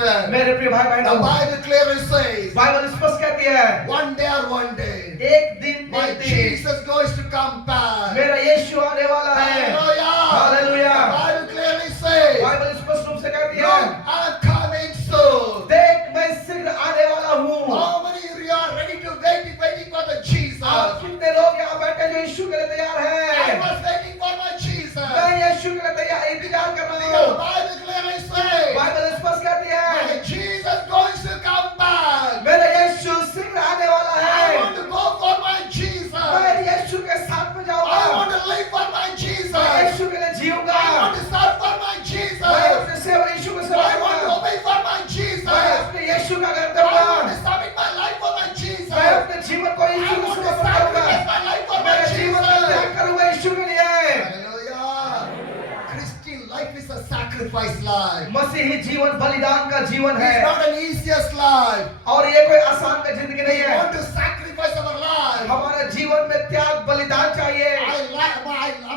sister, मेरे प्रिय भाई the बहनों, Bible clearly says, बाइबल स्पष्ट कहती है, one day or one day, एक दिन my एक दिन Jesus going to come back. मेरा यीशु आने वाला है। Hallelujah. Hallelujah. The Bible clearly says, Bible स्पष्ट रूप से कहती है, look, I'm coming soon. देख मैं शीघ्र आने वाला हूँ। How many of you are ready to waiting for the Jesus? आप कितने लोग यहाँ बैठे जो यीशु के लिए तैयार I हैं? was waiting for my Jesus. मैं यीशु के लिए तैयार इंतजार कर रहा The हूँ। Bible clearly says, बाइबल स्पष्ट कहती है, my Jesus going to come back. मेरा यीशु शीघ्र आने वाला I है। want to go for my Jesus. मैं यीशु के साथ में I जाऊंगा। want to live for my Jesus. मैं I यीशु के लिए जीऊंगा। want to serve for my मैं Jesus. अपने सेवा यीशु को सेवा I want to करूंगा। obey for my Jesus. मैं I अपने यीशु का घर want करूंगा। to submit my life for my Jesus. मैं अपने जीवन को I यीशु को want to समर्पित करूंगा। sacrifice my life for my मैं जीवन का त्याग Jesus. करूंगा यीशु के लिए। Hallelujah. Christian life is a sacrifice life. मसीही जीवन बलिदान का जीवन It's है not an easiest life. और ये कोई आसान का जिंदगी नहीं We है। want to sacrifice our life. हमारा जीवन में त्याग बलिदान चाहिए।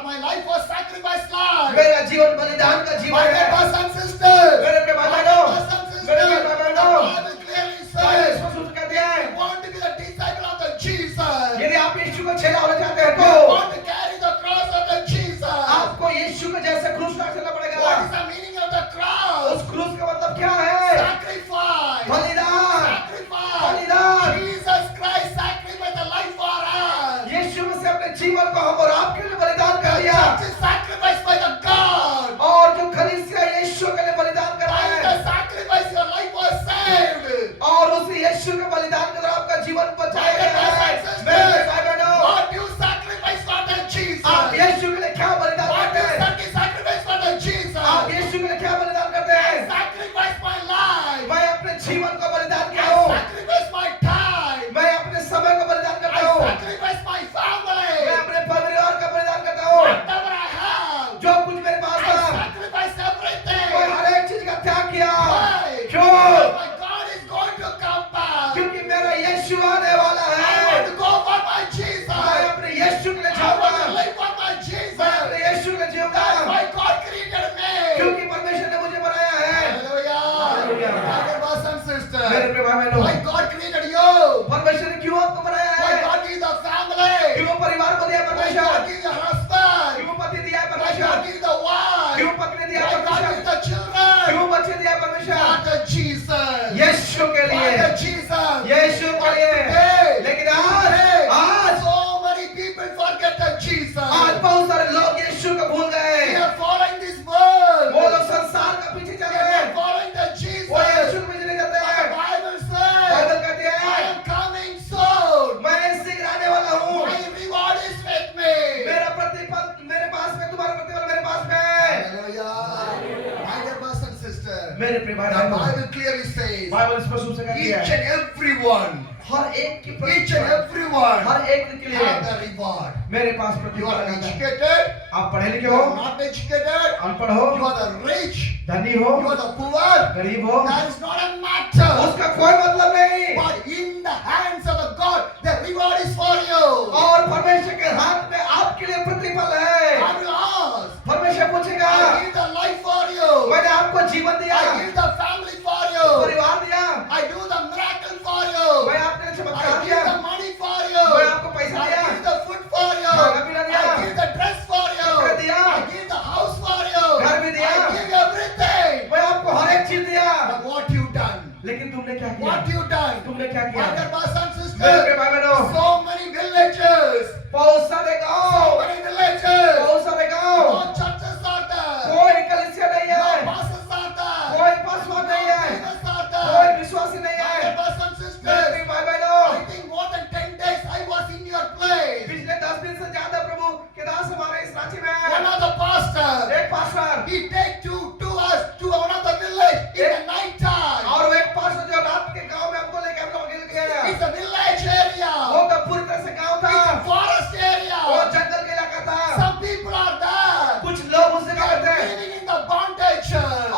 My life was sacrifice life. मेरा जीवन बलिदान का My जीवन है। brothers and sisters. मेरे प्रिय भाई My बहनों, brothers and sisters. मेरे प्रिय भाई The बहनों, Bible clearly बाइबल says, स्पष्ट रूप से कहती है, you want to be the disciple of the Jesus. यदि आप यीशु को चेला होना चाहते हैं You तो want to carry the cross of the Jesus. आपको यीशु के जैसे क्रूस उठा चलना पड़ेगा। What is the meaning of the cross? उस क्रूस का मतलब क्या है? Sacrifice. बलिदान। Sacrifice. बलिदान। Jesus Christ sacrificed the life for us. यीशु मसीह अपने जीवन को हम और आपके लिए बलिदान कर दिया। Church is sacrificed by the God. और जो कलीसिया यीशु के लिए बलिदान कर रहा By है the sacrifice your life was saved. और उसी यीशु के बलिदान के द्वारा आपका जीवन बचाया गया है। मेरे भाई बहनों, What you sacrifice for the Jesus? आप यीशु के लिए क्या बलिदान What करते हैं? you sacrifice for the Jesus? आप यीशु के लिए क्या बलिदान करते हैं? Sacrifice my life. मैं अपने जीवन को बलिदान किया I हूँ। sacrifice my time. मैं अपने समय को बलिदान करता I हूँ। sacrifice my मैं family. अपने परिवार का बलिदान करता हूँ। Whatever I have. जो कुछ मेरे पास I था, sacrifice everything. मैं हर एक चीज का त्याग किया। Why? क्यों? My God is going to come back. क्योंकि मेरा यीशु आने वाला I है। want to go for my Jesus. मैं अपने यीशु के लिए I जाऊंगा। want to live for my Jesus. मैं अपने यीशु के लिए जीऊंगा। That's why God created me. क्योंकि परमेश्वर ने मुझे बनाया है। Hallelujah. Hallelujah. Brother, brothers and sisters. मेरे प्रिय भाई बहनों, Why God created you? परमेश्वर ने क्यों आपको बनाया Why है? God gave the family? क्यों परिवार को दिया Why God परमेश्वर? gave the husband? क्यों पति दिया है Why God परमेश्वर? gave the wife? क्यों पत्नी दिया Why है God gave परमेश्वर? the children? क्यों बच्चे दिया है परमेश्वर? For the Jesus. यीशु के For लिए, the Jesus. यीशु के लिए। Today, लेकिन आज so many people forget the Jesus. आज बहुत सारे लोग यीशु को भूल They गए। are following this world. वो लोग संसार का पीछे चल They रहे are हैं। following the Jesus. वो यीशु के पीछे नहीं जाते The हैं। Bible says, बाइबल कहती I है, am coming soon. मैं शीघ्र आने वाला हूँ। My reward is with me. मेरा प्रतिफल मेरे पास में, तुम्हारा प्रतिफल मेरे पास में है। Hallelujah. My dear brothers and sisters, मेरे प्रिय भाई the बहनों, Bible clearly says, बाइबल स्पष्ट रूप से कहती each है, and everyone, हर एक की each and प्रतिफल, everyone हर एक के लिए have the reward. मेरे पास You are प्रतिफल है। educated, आप पढ़े लिखे you हो, are not educated, अनपढ़ हो, you are the rich, धनी हो, you are the poor. गरीब हो, That is not a matter. उसका कोई मतलब नहीं। But in the hands of the God, the reward is for you. और परमेश्वर के हाथ में आपके लिए प्रतिफल है। I will ask. परमेश्वर पूछेगा, I give the life for you. मैंने आपको जीवन दिया, I give the family for you. परिवार दिया, I do the miracle for you. मैं आपके लिए चमत्कार I दिया, give the money for you. मैं आपको पैसा I दिया, give the food for you. खाना पीना दिया, I give the dress for you. कपड़े दिया, I give the house for you. घर भी दिया, I give everything. मैं आपको हर एक चीज दिया। But what you done? लेकिन तुमने क्या किया? What you done? तुमने क्या किया? My dear brothers and मेरे sisters, प्रिय भाई बहनों, so many villages, बहुत सारे so गांव, many villages, बहुत सारे गांव, no churches are there, कोई कलीसिया नहीं no है, buses are there, कोई पासवान नहीं no है, believers are कोई there. विश्वासी नहीं My है। dear brothers and मेरे sisters, प्रिय भाई बहनों, I think more than 10 days I was in your place. पिछले 10 दिन से ज्यादा प्रभु के दास हमारे इस राज्य में One है। of the pastor, एक pastor he take to us to one of the village in the night time. और वो एक पास्टर जो रात के गांव में हमको लेके हम लोग गया। It's a village area. वो तो पूरी तरह से गांव था, It's a forest वो area. जंगल का इलाका था। Some people are there. कुछ लोग उस They जगह are पे थे living in the bondage.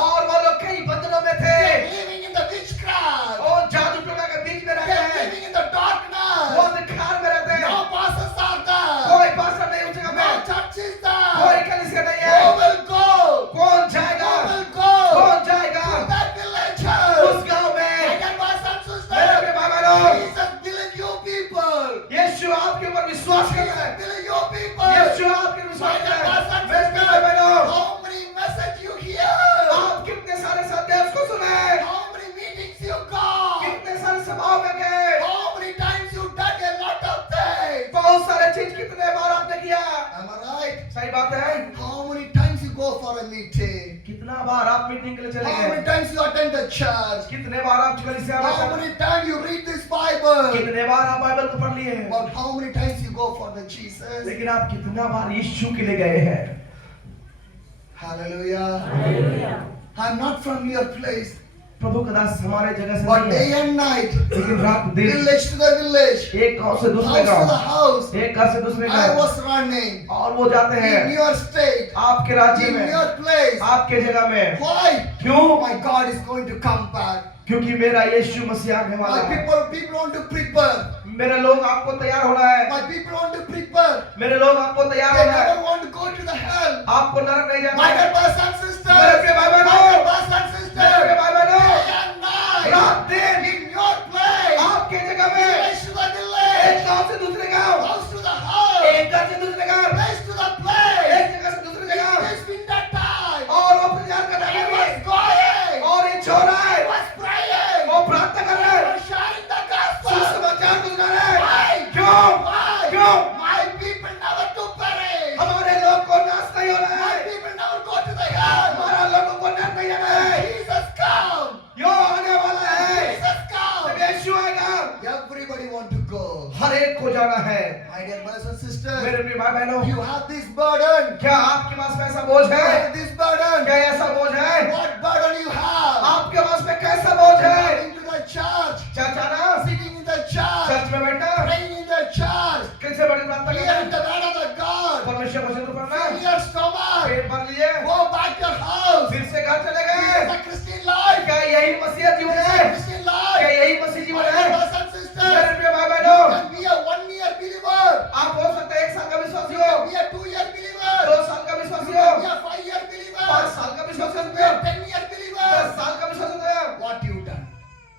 और वो लोग कई बंधनों में थे। They are living in the witchcraft. वो जादू टोना के बीच में They रहते are हैं, living in the वो darkness. अंधकार में रहते हैं। No pastors are there. कोई पास्टर नहीं उस जगह No पे, church is कोई there. कलीसिया नहीं Who है। will go? कौन Who जाएगा? will go कौन जाएगा? to that village? विश्वास करना है। Will your people? यीशु आपके विश्वास करना है। मेरे प्रिय भाई बहनों, How many messages you hear? आप कितने सारे संदेश को सुने, How many meetings you gone? कितने सारे सभाओं में गए, How many times you done a lot of things? बहुत सारे चीज कितने बार आपने किया। Am I right? सही बात है। How many times you go for a meeting? कितना बार आप मीटिंग के लिए चले How many गए, times you attend the church? कितने बार आप कलीसिया में How चले, many times you read this Bible? कितने बार आप बाइबल को पढ़ लिए, But how many times you go for the Jesus? लेकिन आप कितना बार यीशु के लिए गए हैं। Hallelujah. I'm not from your place, प्रभु का दास हमारे जगह से but नहीं day है, and night, लेकिन रात दिन village to the village, एक गांव से दूसरे house to the गांव, house, एक घर से दूसरे I घर, was running और वो जाते in हैं your state, आपके राज्य in में, your place. आपके जगह में। Why? क्यों? My God is going to come back. क्योंकि मेरा यीशु मसीह आने वाला My है। people want to prepare. मेरे लोग आपको तैयार होना है, My people want to prepare. मेरे लोग आपको तैयार They होना है। never want to go to the hell. आपको नरक नहीं जाना My है। dear brothers and sisters, मेरे प्रिय भाई बहनों, my dear brothers and मेरे sisters, प्रिय भाई बहनों, day and night, रात दिन in your place, आपके जगह में, village to the एक village, गांव से दूसरे गांव, house to the house, एक घर से दूसरे घर, place to the place. एक जगह से दूसरी जगह, This winter time, और वो प्रचार करने I लगे, was going, और ये छोरा I है, was praying, वो प्रार्थना कर रहा I है, was sharing the gospel. सुसमाचार को सुना रहा है। Why? क्यों? Why? क्यों? My people never to perish. हमारे लोग को नाश नहीं हो रहा My है, people never go to the hell. हमारा लोगों को नरक नहीं जाना है। Jesus come. यो आने वाला है, Jesus जब come. यीशु आएगा, Everybody want to go. हर एक को जाना है। My dear brothers and sisters, मेरे प्रिय भाई बहनों, you have this burden. क्या आपके पास में ऐसा बोझ You है? have this burden. क्या ऐसा बोझ है? What burden you have? आपके पास में कैसा बोझ है? Coming to the church, church आना, sitting in the church, church में बैठना, praying in the church, कैसे बड़ी प्रार्थना hearing करना, the word of the God. परमेश्वर को सिद्ध करना, Fill your stomach. पेट भर लिए, Go back to your house. फिर से घर चले This is गए। the Christian life. क्या यही मसीह जीवन This is है? the Christian क्या life. यही मसीह जीवन My है? brothers and sisters, मेरे प्रिय भाई you बहनों, can be a 1 year believer. आप हो सकते हैं 1 साल का विश्वासी You हो, can be a 2 year believer. 2 साल का विश्वासी You हो, can be a 5 year believer. 5 साल का विश्वासी You हो, can be a 10 year 10 believer. साल का विश्वासी हो। What you done?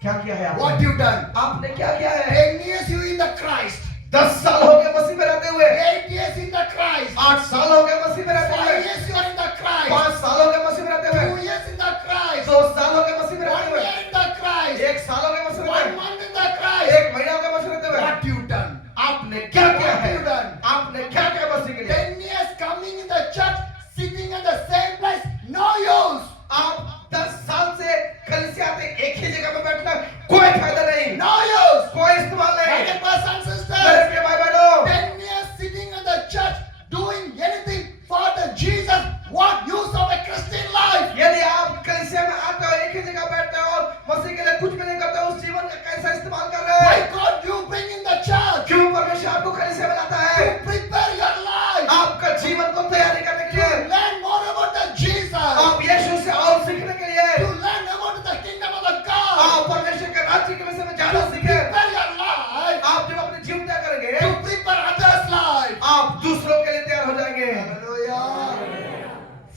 क्या किया है What आपने? you done? आपने क्या किया है? 10 years you in the Christ. 10 साल हो गए मसीह में रहते हुए, 8 years in the Christ. 8 साल हो गए मसीह में रहते 5 हुए, years you are in the Christ. 5 साल हो गए मसीह में रहते 2 हुए, years in the Christ. 2 साल हो गए मसीह में 1 रहते हुए, year in the Christ. 1 साल हो गए मसीह में 1 रहते हुए, month in the Christ. 1 महीना हो गया मसीह में रहते हुए। What you done? आपने क्या किया What है? you done? आपने क्या किया मसीह के लिए? 10 years coming in the church, sitting in the same place, no use. आप 10 साल से कलीसिया आते एक ही जगह पे बैठना, कोई फायदा नहीं, No use. कोई इस्तेमाल My नहीं। dear brothers and मेरे sisters, प्रिय भाई बहनों, 10 years sitting in the church, doing anything for the Jesus, what use of a Christian life? यदि आप कलीसिया में आते हो, एक ही जगह बैठते हो और मसीह के लिए कुछ भी नहीं करते हो, उस जीवन का कैसा इस्तेमाल कर रहे Why हैं? God you bring in the church? क्यों परमेश्वर आपको कलीसिया में लाता है? To prepare your life, आपका जीवन को तैयारी करने के to लिए, learn more about the Jesus, आप यीशु से और सीखने के लिए, to learn about the kingdom of the God, आप परमेश्वर के राज्य के विषय में to जाना सीखे। prepare your life, आप जब अपने जीवन तय करेंगे, to prepare others' life. आप दूसरों के लिए तैयार हो जाएंगे। Hallelujah.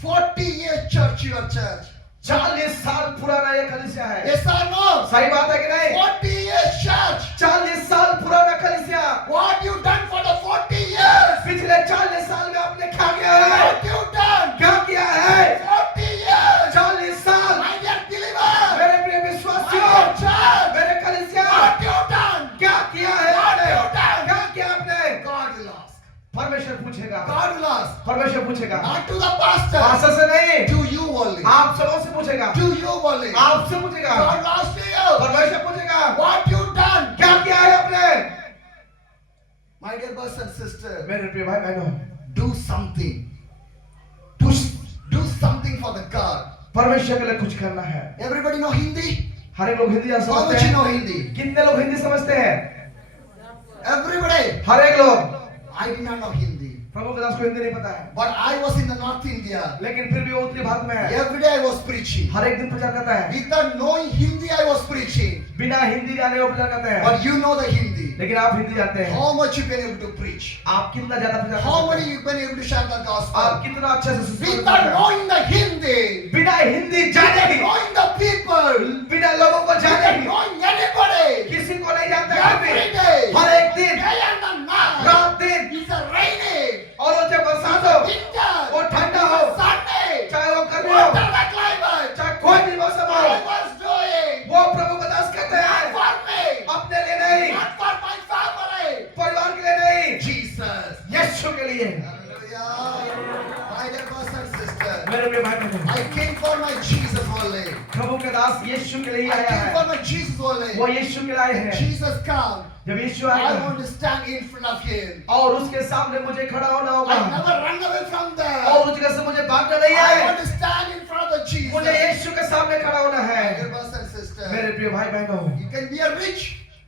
40 years church, your church. 40 साल पुराना ये कलीसिया है। Yes or no? सही बात है कि नहीं? 40 years church. 40 साल पुराना कलीसिया, What you done for the 40 years? पिछले 40 साल में आपने क्या किया है? What you done? क्या किया है? 40 years. 40 साल, My dear believer. मेरे प्रिय My विश्वासियों, dear church. मेरे कलीसिया, What you done? क्या किया है What आपने? you done? क्या किया आपने? God will ask. परमेश्वर पूछेगा, God will ask. परमेश्वर पूछेगा, Not to the pastor. Pastor से नहीं, To you only. आप सबों से पूछेगा, To you only. आपसे पूछेगा, God will ask to you. परमेश्वर पूछेगा, What you done? क्या किया है आपने? My dear brothers and sisters. मेरे प्रिय भाई बहनों, Do something. Do something for the God. परमेश्वर के लिए कुछ करना है। Everybody know Hindi? हर एक लोग हिंदी How समझते much you हैं? know Hindi? कितने लोग हिंदी समझते हैं? Everybody. हर एक लोग। I did not know Hindi. प्रभु के दास को हिंदी नहीं पता है, But I was in the North India. लेकिन फिर भी वो उत्तरी भारत में है। Every day I was preaching. हर एक दिन प्रचार करता है, Without knowing Hindi, I was preaching. बिना हिंदी जाने वो प्रचार करता है। But you know the Hindi. लेकिन आप हिंदी जानते हैं, How much you been able to preach? आप कितना ज्यादा प्रचार How करते many you been able to share the हैं, आप gospel? कितना अच्छे से सुसमाचार Without करते हैं। knowing the Hindi, बिना हिंदी जाने without he, knowing the people, बिना लोगों को जाने without ही, knowing anybody, किसी को नहीं जानते हैं। every day, हर एक दिन, day and night, रात दिन, I came for my Jesus only. प्रभु के दास यीशु के लिए I आया came for है, my Jesus only. वो यीशु के लिए आए हैं। Jesus come. जब यीशु I आएगा want to stand in front of him. और उसके सामने मुझे खड़ा होना होगा I never run away from there. और उस जगह से मुझे भागना नहीं I है, want to stand in front of the Jesus. मुझे यीशु के सामने खड़ा होना है। Dear brothers and sisters, मेरे प्रिय भाई बहनों, you can be a rich.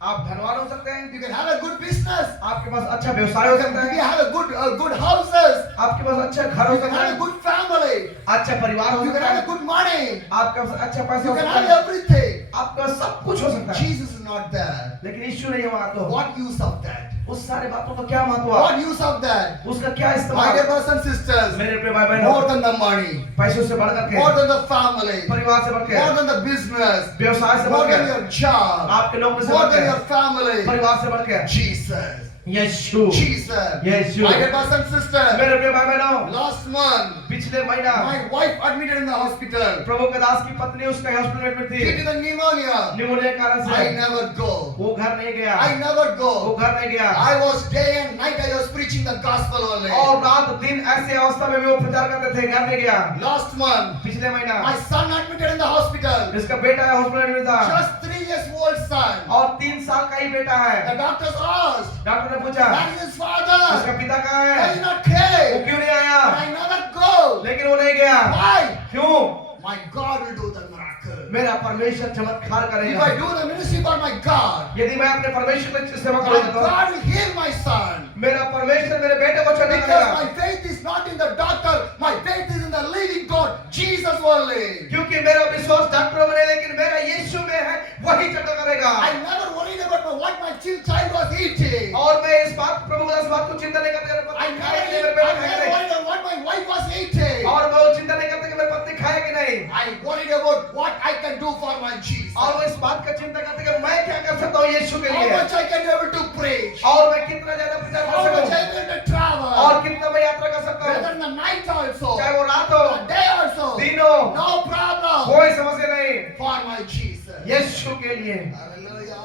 आप धनवान हो सकते हैं, You can have a good business. आपके पास अच्छा व्यवसाय हो You सकता can है, have a good houses. आपके पास अच्छा घर हो You can सकता have a है, good family. अच्छा परिवार हो You can सकता have है, a good money. आपके पास अच्छा पैसा You हो can सकता have है, everything. आपका सब कुछ हो सकता है, Jesus is not there. लेकिन यीशु नहीं है वहाँ। तो What use of that? उस सारे बातों का क्या महत्व, What use of that? उसका क्या My इस्तेमाल? dear brothers and sisters, मेरे प्रिय भाई बहनों, more than the money, पैसों से बढ़कर के, more than the family, परिवार से बढ़ के, more than the business, व्यवसाय से more बढ़ than के, your job, आपके नौकरी से more बढ़ than के, your family, परिवार से बढ़ के, Jesus. Yeshu, Jesus. Yes, you. My dear brothers and sisters, मेरे प्रिय भाई बहनों, last month, पिछले महीना my wife admitted in the hospital प्रभु के दास की पत्नी उसका हॉस्पिटल में due थी, to the pneumonia. निमोनिया के कारण I से never go. वो घर नहीं गया, I never वो go. घर नहीं गया, I was day and night I was preaching the gospel only. और रात दिन ऐसी अवस्था में भी वो प्रचार करते थे, घर नहीं गया। Last month, पिछले महीना my son admitted in the hospital. जिसका बेटा है हॉस्पिटल में था, Just 3 years old son. और 3 साल का ही बेटा The है। doctors asked, डॉक्टर ने पूछा where is his उसका father? पिता कहाँ Why है, he not वो came? क्यों नहीं आया, I never go. लेकिन वो नहीं गया, Why? क्यों? My God will do the miracle. मेरा परमेश्वर चमत्कार If करेगा। I do the ministry for my God, यदि मैं अपने परमेश्वर की सेवा my करूंगा तो God will heal my son. मेरा परमेश्वर मेरे बेटे को चंगा Because करेगा, my faith is not in the doctor, my faith is in the living God, Jesus only. क्योंकि मेरा विश्वास डॉक्टरों में नहीं लेकिन मेरा यीशु में है, वही चंगा करेगा। I never worried about what my child was eating. और मैं इस बात प्रभु का इस बात को चिंता नहीं करता I कि never, खाए कि नहीं, मेरे I बेटा never खाए कि नहीं, worried about what my wife was eating. और मैं वो चिंता नहीं करता कि मेरी पत्नी खाए कि नहीं, I worried about what I can do for my Jesus. और वो इस बात का चिंता करता कि मैं क्या कर सकता हूँ यीशु के How लिए, much I can be able to preach. और मैं कितना ज्यादा प्रचार How कर much सकता I हूँ, will to travel. और कितना मैं यात्रा कर सकता Whether हूँ, in the night also, चाहे वो रात हो, the day also, दिनों, no problem कोई समस्या नहीं, for my Jesus. यीशु के लिए। Hallelujah.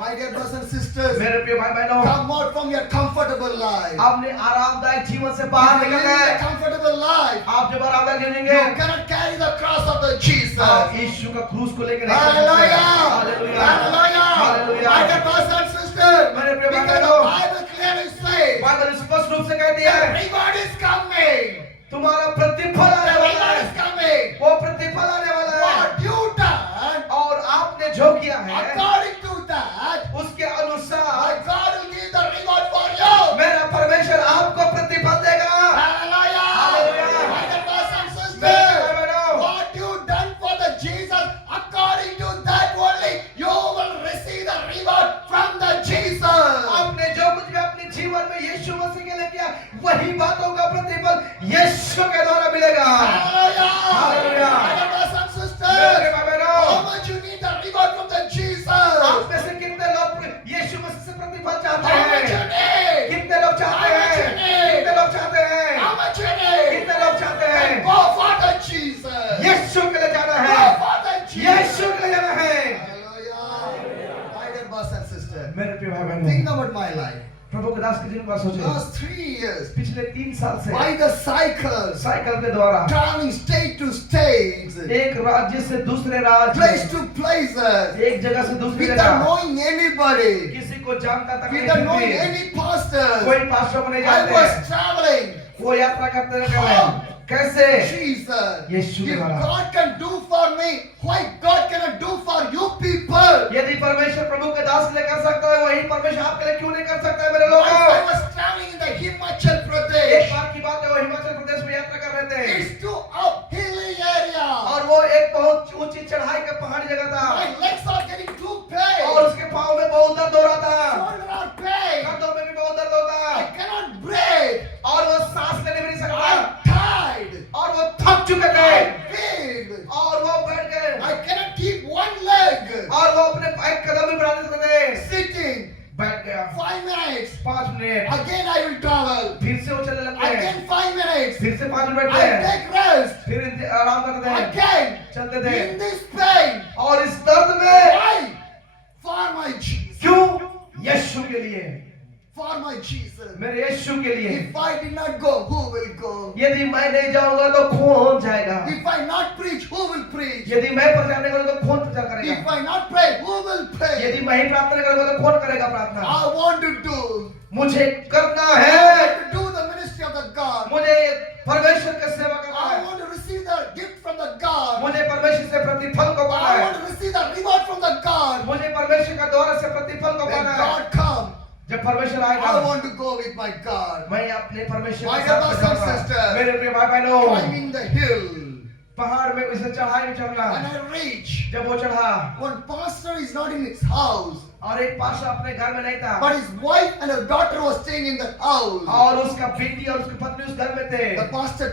My dear brothers and sisters, मेरे प्रिय भाई बहनों, come out from your comfortable life. आपने आरामदायक जीवन से बाहर If you निकलना live a है, comfortable life, आप जब आरामदायक you जिएंगे, cannot carry the cross of the Jesus. आप यीशु का क्रूस को लेकर नहीं चल सकते। Hallelujah. Hallelujah, Hallelujah. Hallelujah. My dear brothers and sisters, मेरे प्रिय भाई because the बहनों, Bible clearly says, बाइबल स्पष्ट रूप से कहती है, the reward is coming. तुम्हारा प्रतिफल The आने वाला reward है, is coming. वो प्रतिफल आने वाला है, What you done, और आपने जो किया है according to that, उसके अनुसार my God will give the reward for you. मेरा परमेश्वर आपको प्रतिफल देगा। Hallelujah. Hallelujah. My dear brothers and मेरे sisters, भाई बहनों, what you done for the Jesus, according to that only, you will receive the reward from the Jesus. आपने जो कुछ भी अपने जीवन में यीशु मसीह के लिए किया, वही बातों का प्रतिफल यीशु के द्वारा मिलेगा। Hallelujah. Hallelujah. My dear brothers and मेरे sisters, भाई बहनों, how much you need the reward from the Jesus? आप में से कितने लोग यीशु मसीह से प्रतिफल चाहते How much you हैं? need? कितने लोग चाहते हैं? कितने लोग चाहते हैं? How much you need? कितने लोग चाहते हैं? Go for the Jesus. यीशु के लिए जाना Go है, for the Jesus. यीशु के लिए जाना है। Hallelujah. My dear brothers and sisters, मेरे प्रिय भाई think बहनों, about my life. प्रभु के दास के जीवन का सोचें। Last 3 years, पिछले 3 साल से by the cycles, साइकिल के द्वारा traveling state to state, एक राज्य से दूसरे राज्य, place to places, एक जगह से दूसरी without जगह, knowing anybody, किसी को जानता तक without नहीं knowing थी, any pastors. कोई पास्टर को नहीं I जानते, was traveling. वो यात्रा करते रहे। कैसे? Jesus, यीशु के if द्वारा। God can do for me, why God cannot do for you people? यदि परमेश्वर प्रभु के दास के लिए कर सकता है, वही परमेश्वर आपके लिए क्यों नहीं कर सकता है मेरे Once I लोगों? was traveling in the Himachal एक Pradesh. बार की बात है, वो हिमाचल प्रदेश में यात्रा कर रहे थे, It's too uphill area. और वो एक बहुत ऊंची चढ़ाई का पहाड़ी जगह था, My legs are getting too pain. और उसके पाँव में बहुत दर्द हो रहा था, Shoulder are pain. कंधों में भी बहुत दर्द होता, I cannot breathe. और वो सांस लेने भी नहीं सकता, I'm tired. और वो थक चुके थे, I'm big. और वो बैठ गए, I cannot keep one leg. और वो अपने एक कदम भी बढ़ा नहीं सकते थे, Sitting. बैठ गया। 5 minutes. 5 minute, Again I will travel. फिर से वो चलने लगते हैं, Again 5 minutes. फिर से 5 मिनट I बैठते हैं, take rest. फिर आराम करते हैं, Again. चलते थे, In this pain. और इस दर्द में Why? For my Jesus. क्यों? यीशु के लिए। for my Jesus. मेरे यीशु के लिए। If I did not go, who will go? यदि मैं नहीं जाऊंगा तो कौन जाएगा? If I not preach, who will preach? यदि मैं प्रचार नहीं करूंगा तो कौन प्रचार करेगा? If I not pray, who will pray? यदि मैं ही प्रार्थना नहीं करूंगा तो कौन करेगा प्रार्थना? I want to do. मुझे करना I है, want to do the ministry of the God. मुझे परमेश्वर की सेवा करना I है, want to receive the gift from the God. मुझे परमेश्वर से प्रतिफल को पाना I है, want to receive the reward from the God. मुझे परमेश्वर का द्वारा से प्रतिफल को When पाना है। God come, जब परमेश्वर I आएगा, want to go with my God. मैं अपने परमेश्वर My के साथ brothers and जाऊंगा। sisters, मेरे प्रिय भाई बहनों, Climbing the hill. पहाड़ में उसे चढ़ाई में चढ़ना। When I reach, जब वो चढ़ा, one pastor is not in his house, और एक पास्टर अपने घर में नहीं था, but his wife and her daughter was staying in that house. और उसका बेटी और उसकी पत्नी उस घर में थे। The pastor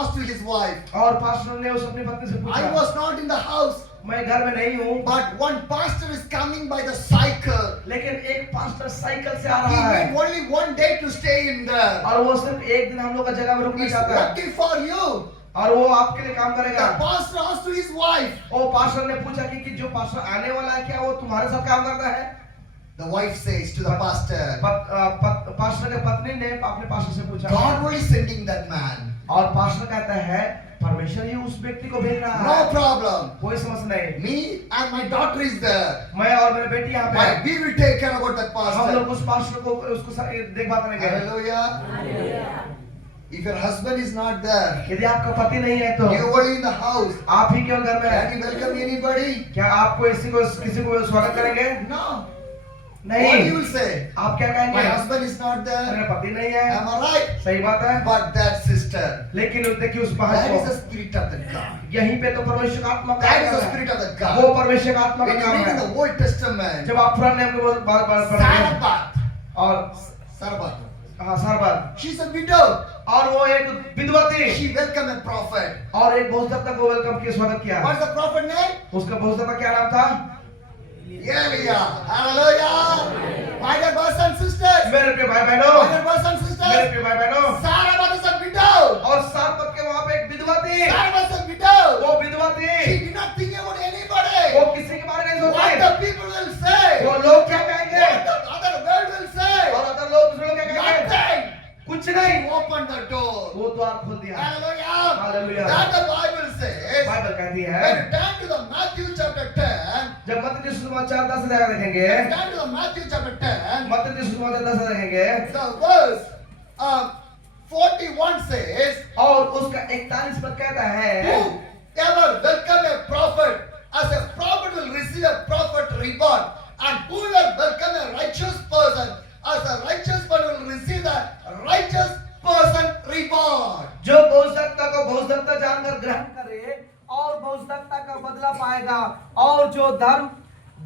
asked to his wife, और पास्टर ने उस अपनी पत्नी से I पूछा, was not in the house, मैं घर में नहीं हूँ, but one pastor is coming by the cycle. लेकिन एक पास्टर साइकिल से आ He रहा है, need only one day to stay in there. और वो सिर्फ एक दिन हम लोग का जगह में रुकना He's चाहता है, working for you. और वो आपके लिए काम The करेगा। pastor asked to his wife. वो पास्टर ने पूछा कि जो पास्टर आने वाला है क्या वो तुम्हारे साथ काम करता है? The wife says to the pastor, pastor के पत्नी ने अपने पास्टर से पूछा, God only sending that man. और पास्टर कहता है परमेश्वर ही उस व्यक्ति को भेज रहा No है, problem. कोई समस्या नहीं, Me and my daughter is there. मैं और मेरी बेटी यहाँ पे Why? हैं। We will take care about that हम लोग pastor. उस पास्टर को उसको देखभाल करेंगे। Hallelujah. If your husband is not there, यदि आपका पति नहीं है तो you only in the house. आप ही केवल घर में Can हैं। you welcome anybody? क्या आप किसी को स्वागत करेंगे? No. What नहीं। you will say? आप क्या My कहेंगे? husband is not there. मेरा पति नहीं है, Am I right? सही बात है, But that sister, लेकिन देखिए उस बहन that is को the spirit of the God. यहीं पे तो परमेश्वर का आत्मा का That is काम the है। spirit of the वो God. परमेश्वर का आत्मा When का you काम read in है। the Old Testament, जब आप पुराने नियम में पढ़ेंगे Sarabbath, और Sarabbath, हाँ सरबार, she's a widow. और वो एक विधवा थी She welcomed a prophet. और एक भोजदत्ता को वेलकम किया, स्वागत किया। What's the prophet name? उसका भोजदत्ता क्या नाम था? Elia. Hallelujah. My dear brothers and sisters. मेरे प्रिय भाई My बहनों, dear brothers and मेरे sisters. प्रिय भाई बहनों, Sarabbath is a widow. और सारपत के वहाँ पे एक विधवा थी, Sarabbath is a widow. वो विधवा She थी, did not think about anybody. वो किसी के बारे में नहीं What Sochi, the people will say. वो लोग क्या कहेंगे What the other world will say. और अदर लोग दूसरे लोग क्या कहेंगे, Nothing. कुछ नहीं, She opened the door. वो द्वार खोल दिया। Hallelujah. Hallelujah. That the Bible says. Bible कहती है, When you turn to the Matthew chapter 10. जब मत्ती सुसमाचार 10 अध्याय देखेंगे, Turn to the Matthew chapter 10. मत्ती सुसमाचार 10 अध्याय देखेंगे, The verse 41 says, और उसका 41 पद कहता है, whoever welcome a prophet, as a prophet will receive a prophet reward, and whoever welcome a righteous person, as a righteous person will receive the righteous person reward. जो भोजदत्ता को भोजदत्ता जानकर ग्रहण करे और भोजदत्ता का बदला पाएगा, और जो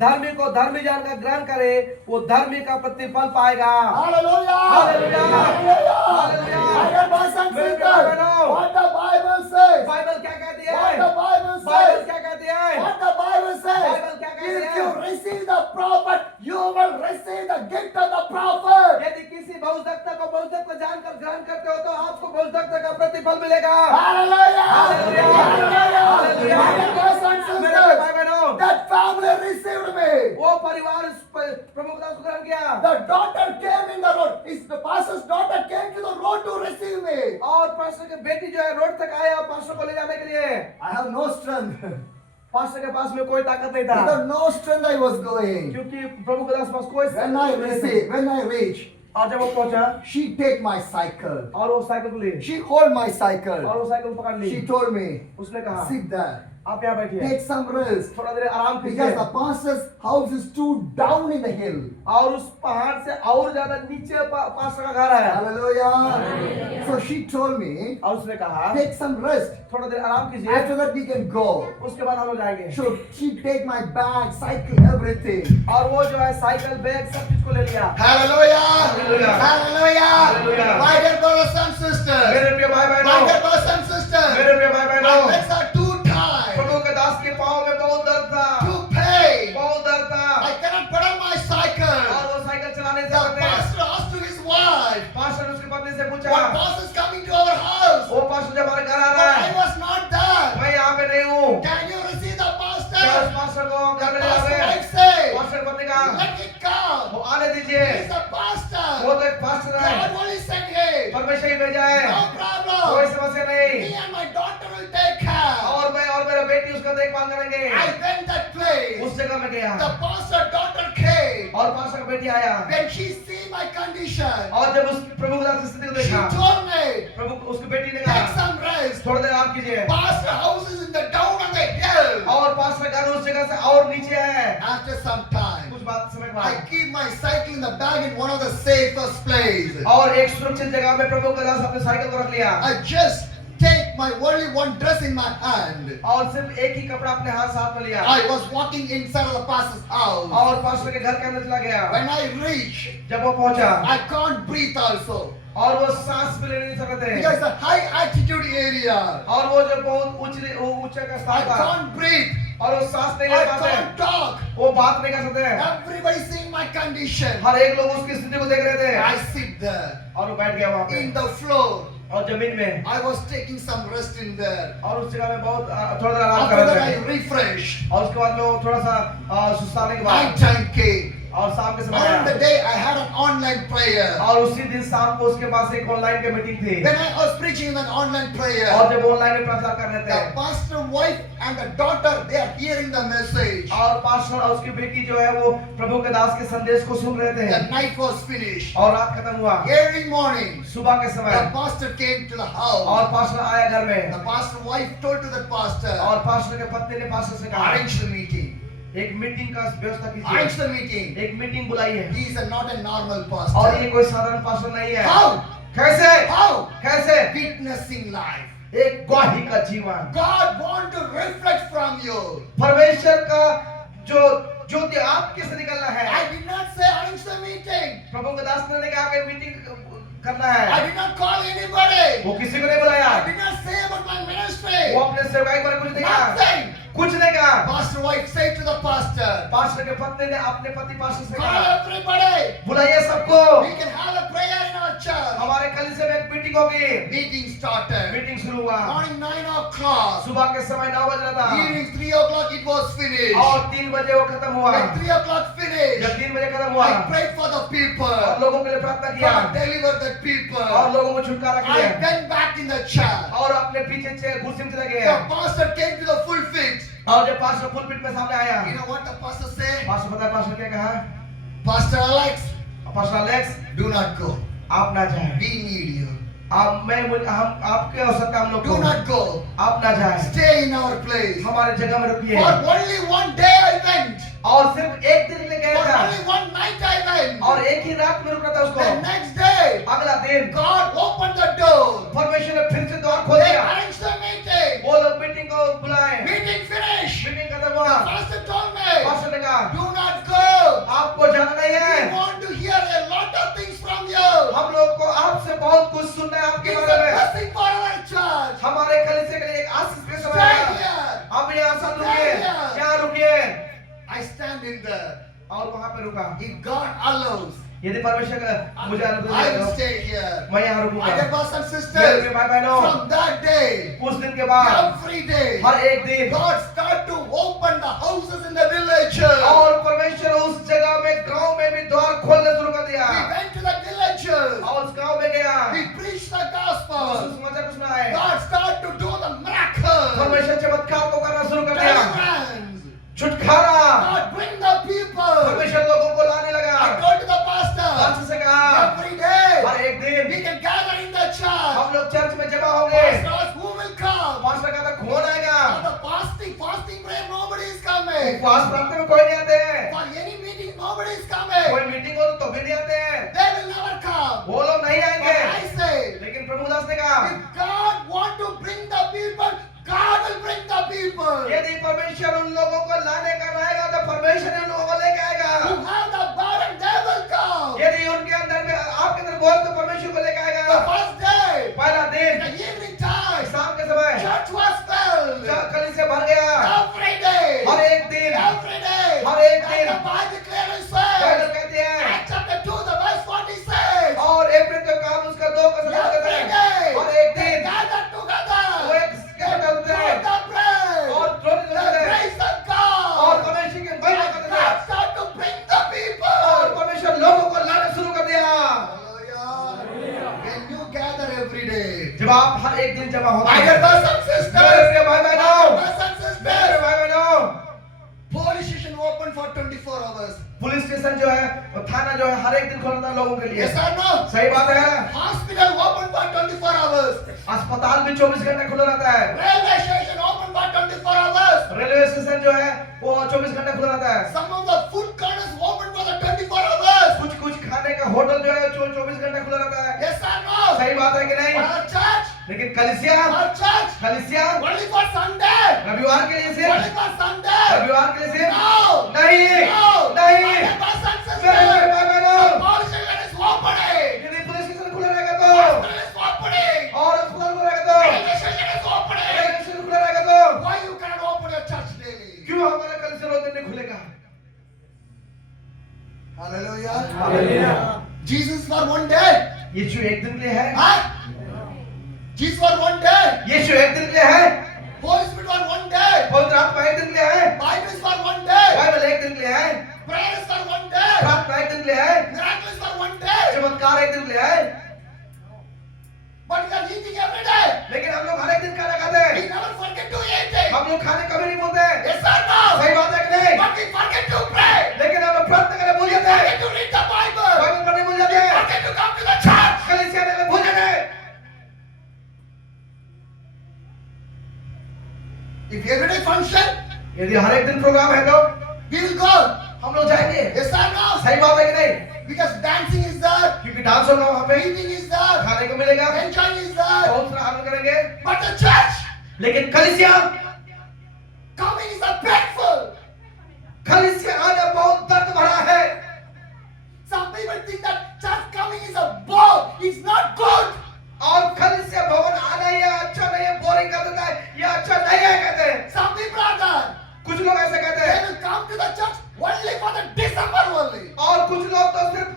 धर्मी को धर्मी जानकर ग्रहण करे वो धर्मी का प्रतिफल पाएगा। Hallelujah! Hallelujah! Hallelujah! Hallelujah! My dear brothers and मेरे sisters, प्यारे बहनों, what the Bible says, Bible क्या कहती है? what the Bible Bible says, क्या कहती है? what the Bible says, Bible क्या कहती if है? you receive the prophet, you will receive the gift of the prophet. यदि किसी भोजदत्ता को भोजदत्ता जानकर ग्रहण करते हो तो आपको भोजदत्ता का प्रतिफल मिलेगा। Hallelujah! Hallelujah! Hallelujah! Hallelujah! My dear brothers and मेरे भाई sisters, बहनों, that family received me. वो परिवार प्रमुखता को ग्रहण किया, The daughter came in the road. The pastor's daughter came to the road to receive me. और पास्टर की बेटी जो है रोड तक आया पास्टर को ले जाने के लिए। I have no strength. Pastor के पास में कोई ताकत नहीं था, Without no strength I was going. क्योंकि प्रभु के दास पास कोई When I reach, और जब वो पहुंचा she take my cycle. और वो साइकिल को ली She hold my और cycle. वो साइकिल पकड़ ली, She told me, उसने कहा sit there, आप यहाँ बैठिए, take some rest. थोड़ा देर आराम Because कीजिए, the pastor's house is too down in the hill. और उस पहाड़ से और ज्यादा नीचे पास्टर का घर है। Hallelujah. So she told me, और उसने कहा take some rest. थोड़ा देर आराम कीजिए, After that we can go. उसके बाद हम लोग जाएंगे। So she take my bag, cycle, everything. और वो जो है साइकिल बैग सब चीज को ले लिया। Hallelujah! Hallelujah! Hallelujah! Hallelujah! My dear brothers and sisters, मेरे प्रिय भाई my बहनों, dear brothers and sisters, मेरे प्रिय भाई my बहनों, legs are too tired, प्रभु के दास के पाँव में बहुत दर्द था, too pain. बहुत दर्द था, I cannot pedal my cycle. और वो साइकिल चलाने से The सकते। pastor asked to his wife, pastor ने उसकी पत्नी से पूछा, "What pastor is coming to our house?" वो पास्टर जब हमारे घर आ But रहा I है, was not there. मैं यहाँ पे नहीं हूँ, Can you receive the क्या उस pastor? पास्टर को हम The घर ले pastor जाओगे? wife said, पास्टर पत्नी कहा, Let it come. वो आने दीजिए। He's a pastor. वो तो एक पास्टर है, God only sent him. परमेश्वर ही भेजा है, No कोई problem. समस्या नहीं। Me and my daughter will take care. और मैं और मेरा बेटी उसका देखभाल करेंगे। I went that place. उस जगह में गया The pastor daughter came. और पास्टर का बेटी आया When she see my condition, और जब उस प्रभु की स्थिति को she देखा, told me, प्रभु उसकी बेटी ने take कहा some rest. थोड़ी देर आराम कीजिए। Pastor house is in the down on the hill. और पास्टर घर उस जगह से और नीचे है। After some time, कुछ बात समय के I बाद keep my cycle in the bag in one of the safest place. और एक सुरक्षित जगह में प्रभु के दास अपने साइकिल को रख लिया I just take my only one dress in my hand. और सिर्फ एक ही कपड़ा अपने हाथ साथ में लिया I was walking inside of the pastor's house. और पास्टर के घर के अंदर चला गया। When I reach, जब वो पहुंचा I can't breathe also. और वो सांस भी ले नहीं सकते थे Because it's a high altitude area. और वो जो बहुत ऊंचे का I स्थान था can't breathe. और वो सांस नहीं I ले पाते, can't talk. वो बात नहीं कर सकते। Everybody seeing my condition. हर एक लोग उसकी स्थिति को देख रहे थे I sit there और वो बैठ गया वहां पे in the floor. और जमीन में I was taking some rest in there. और उस जगह में बहुत थोड़ा देर आराम After कर that, रहे I थे refreshed. और उसके बाद में वो थोड़ा सा सुस्ताने के बाद Night time came. और शाम के समय On the आया day, I had an online prayer. और उसी दिन शाम को उसके पास एक ऑनलाइन की मीटिंग थी When I was preaching in an online prayer, और जब ऑनलाइन में प्रचार कर रहे the थे pastor wife and the daughter, they are hearing the message. और पास्टर और उसकी बेटी जो है वो प्रभु के दास के संदेश को सुन रहे The थे night was finished. और रात खत्म हुआ। Early morning, सुबह के the समय pastor came to the और house. पास्टर आया घर में The pastor wife told to the pastor, और पास्टर के पत्नी ने पास्टर से कहा arrange the meeting. एक मीटिंग का व्यवस्था Arrange कीजिए, the meeting. एक मीटिंग बुलाई है He is not a normal और pastor. ये कोई साधारण पास्टर नहीं है। How? कैसे How? कैसे Witnessing life. एक गवाही का जीवन, God want to reflect from you. परमेश्वर का जो ज्योति आपके से निकलना है। I did not say arrange the meeting. प्रभु के दास ने कहा कि मीटिंग करना है, I did not call anybody. वो किसी को नहीं बुलाया, I did not say about my ministry. वो अपने सेवकाई पर कुछ नहीं कहा, Nothing. कुछ नहीं कहा। Pastor wife said to the pastor, pastor के पत्नी ने अपने पति पास्टर से call कहा everybody. बुलाइए सबको, We can have a prayer in our church. हमारे कलीसिया में एक मीटिंग होगी। Meeting started. मीटिंग शुरू हुआ, Morning 9 o'clock. सुबह के समय 9 बज रहा था Evening 3 o'clock it was finished. और 3 बजे वो खत्म हुआ। When 3 o'clock finished, जब 3 बजे खत्म हुआ I prayed for the और people. लोगों के लिए प्रार्थना किया God deliver the और people. लोगों को छुटकारा I किया went back in the church. और अपने पीछे से कुर्सी में चला The गया pastor came to the pulpit. और जब पास्टर पुलपिट में सामने आया, You know what the pastor said? Pastor पता है पास्टर क्या कहा? Pastor Alex, pastor Alex do not go. आप ना जाएं, We need you. हम आपके आवश्यकता हम लोग Do को, not go. आप ना जाएं, Stay in our place. हमारे जगह में रुकिए। For only one day I went. और सिर्फ एक दिन के लिए गया For था only one night I went. और एक ही रात में रुका था The उसको। next day, अगला दिन God opened the door. परमेश्वर ने फिर से द्वार खोल They दिया, arranged the meeting. वो लोग मीटिंग को बुलाए, Meeting finished. मीटिंग खत्म हुआ। Pastor told me, पास्टर ने कहा do not go. आपको जाना नहीं We है, want to hear a lot of things from you. हम लोग को आपसे बहुत कुछ सुनना है आपके It's a बारे में। blessing for our church. हमारे कलीसिया के लिए एक आशीष के समय Stay है। here. आप यहाँ सब रुकिए, यहाँ रुकिए I stand in there. और वहाँ पे रुका। If God allows, यदि परमेश्वर का मुझे अनुग्रह I will देगा, stay here. मैं यहाँ My रुकूंगा। dear brothers and मेरे sisters, भाई बहनों, from that day, उस दिन के बाद every day, हर एक दिन God started to open the houses in the villages. और परमेश्वर उस जगह में गांव में भी द्वार खोलने शुरू कर दिया We went to the villages. और उस गांव में गया, We preached the उस gospel. समाचार को सुनाए, God started to do the miracles. परमेश्वर चमत्कार को करना शुरू कर दिया, Deliverance. छुटकारा God bring the people. परमेश्वर लोगों को लाने लगा। I told to the pastor, pastor से कहा every day हर एक दिन we can gather in the church. हम लोग चर्च में जमा होंगे। Pastor asked, who will come? Pastor कहता कौन आएगा? For the fasting prayer, nobody is coming. उपवास प्रार्थना में कोई नहीं आते हैं, For any meeting, nobody is coming. कोई मीटिंग हो तो भी नहीं आते हैं, They will never come. वो लोग नहीं But आएंगे। I say, लेकिन प्रभुदास ने कहा if God want to bring the people, God will bring the people. यदि परमेश्वर उन लोगों को लाने का रहेगा तो परमेश्वर उन लोगों को लेके Who आएगा। have the burden, they will come. यदि उनके अंदर में आपके अंदर बोल तो परमेश्वर को लेके The आएगा। first day, पहला in दिन the evening time, शाम के समय church was filled. कलीसिया भर गया। Every day. हर एक दिन Every day. हर एक And दिन the Bible clearly Bible says, कहती है Acts chapter 2, the verse 46. और अप्रैल का काम उसका 2 का समय कहता Every है। day. हर एक They दिन gather वो together. एक इकट्ठा होते They हैं broke the bread. और The थोड़ी grace of और God. परमेश्वर की महिमा करते हैं। That's जब आप हर एक दिन जमा होते My हैं, dear brothers and मेरे sisters, प्रिय भाई my बहनों, dear brothers and मेरे sisters, भाई बहनों, police station open for 24 hours. Police station जो है, और थाना जो है, हर एक दिन खुलता है लोगों के लिए। Yes or no? सही बात है। Hospital open for 24 hours. अस्पताल भी 24 घंटे खुला रहता है। Railway station open for 24 hours. Railway station जो है वो 24 घंटे खुला रहता है। Some of the food corners open for the 24 hours. कुछ कुछ खाने का होटल जो है 24 घंटे खुला रहता है। Yes or no? सही बात है कि नहीं? But our church, लेकिन कलीसिया only for Sunday. रविवार के लिए सिर्फ, Only for Sunday. रविवार के लिए सिर्फ No. नहीं, No. नहीं। My dear brothers and sisters, मेरे भाई बहनों, the police station is opening. यदि पुलिस स्टेशन खुला रहेगा तो, Hospital is opening. और अस्पताल खुला रहेगा तो, Railway station is opening. Railway station खुला रहेगा तो, Why you cannot open your church daily? क्यों हमारा कलीसिया रोज दिन नहीं खुलेगा? Hallelujah. Hallelujah. Jesus for one day. यीशु एक दिन के लिए है। Huh? Jesus for one day. यीशु एक दिन के लिए है। Holy Spirit for one day. पवित्र आत्मा एक दिन के लिए है। Bible is for one day. Bible एक दिन के लिए है। Prayer is for one day. प्रार्थना एक दिन के लिए है। Miracle is for one day. चमत्कार एक दिन के लिए है। But we are eating every day. लेकिन हम लोग हर एक दिन खाना खाते हैं। We never forget to eat it. हम लोग खाने कभी नहीं भूलते। Yes or no? सही बात है कि नहीं? But we forget to pray. लेकिन हम लोग प्रार्थना करने भूल जाते हैं। Forget to read the Bible. Bible पढ़ने भूल जाते हैं। Forget to come to the church. कलीसिया आने में भूल जाते हैं। If every day function, यदि हर एक दिन प्रोग्राम है तो we will go. हम लोग जाएंगे। Yes or no? सही बात है कि नहीं? Because dancing is there, क्योंकि डांस होगा वहाँ पे, eating is there, खाने को मिलेगा, enjoying is there. बहुत सारा आनंद करेंगे। But the church लेकिन कलीसिया, coming is a painful. कलीसिया आना बहुत दर्द भरा है। Some people think that church coming is a bore. It's not good. और कलीसिया भवन आना ये अच्छा नहीं है, बोरिंग कर देता है, ये अच्छा नहीं है कहते हैं। Some people are there. कुछ लोग ऐसे कहते They हैं। will come to the church only for the December only. और कुछ लोग तो सिर्फ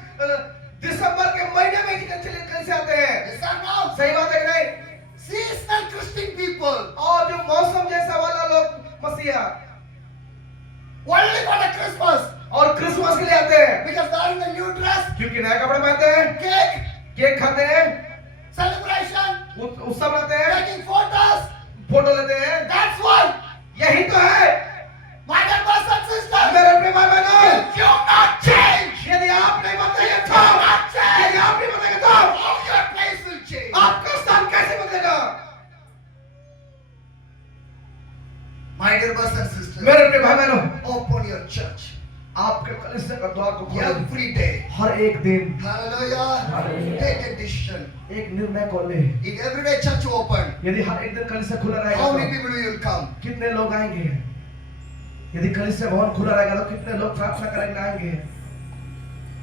दिसंबर के महीने में ही कलीसिया आते हैं। Yes or no? सही बात है कि नहीं? Seasonal Christian people और जो मौसम जैसा वाला लोग मसीहा only for the Christmas. और क्रिसमस के लिए आते हैं, Because they are in the new dress, क्योंकि नए कपड़े पहनते हैं, cake, केक खाते हैं, celebration, उत्सव लाते हैं, taking photos. फोटो लेते हैं। That's why, यही तो है my dear brothers and sisters, मेरे प्रिय भाई बहनों। if you not change, यदि आप नहीं बदलेंगे तो, यदि आप नहीं बदलेंगे तो all your place will change. आपका स्थान कैसे बदलेगा? My dear brothers and sisters, मेरे प्रिय भाई बहनों, open your church आपके कलीसिया का द्वार को खोलो। every day. हर एक दिन Hallelujah. Hallelujah. Take a decision. एक निर्णय को ले। If every day church open, यदि हर एक दिन कलीसिया खुला रहेगा how तो many people will come? कितने लोग आएंगे? यदि कलीसिया भवन खुला रहेगा तो कितने लोग प्रार्थना करेंगे आएंगे?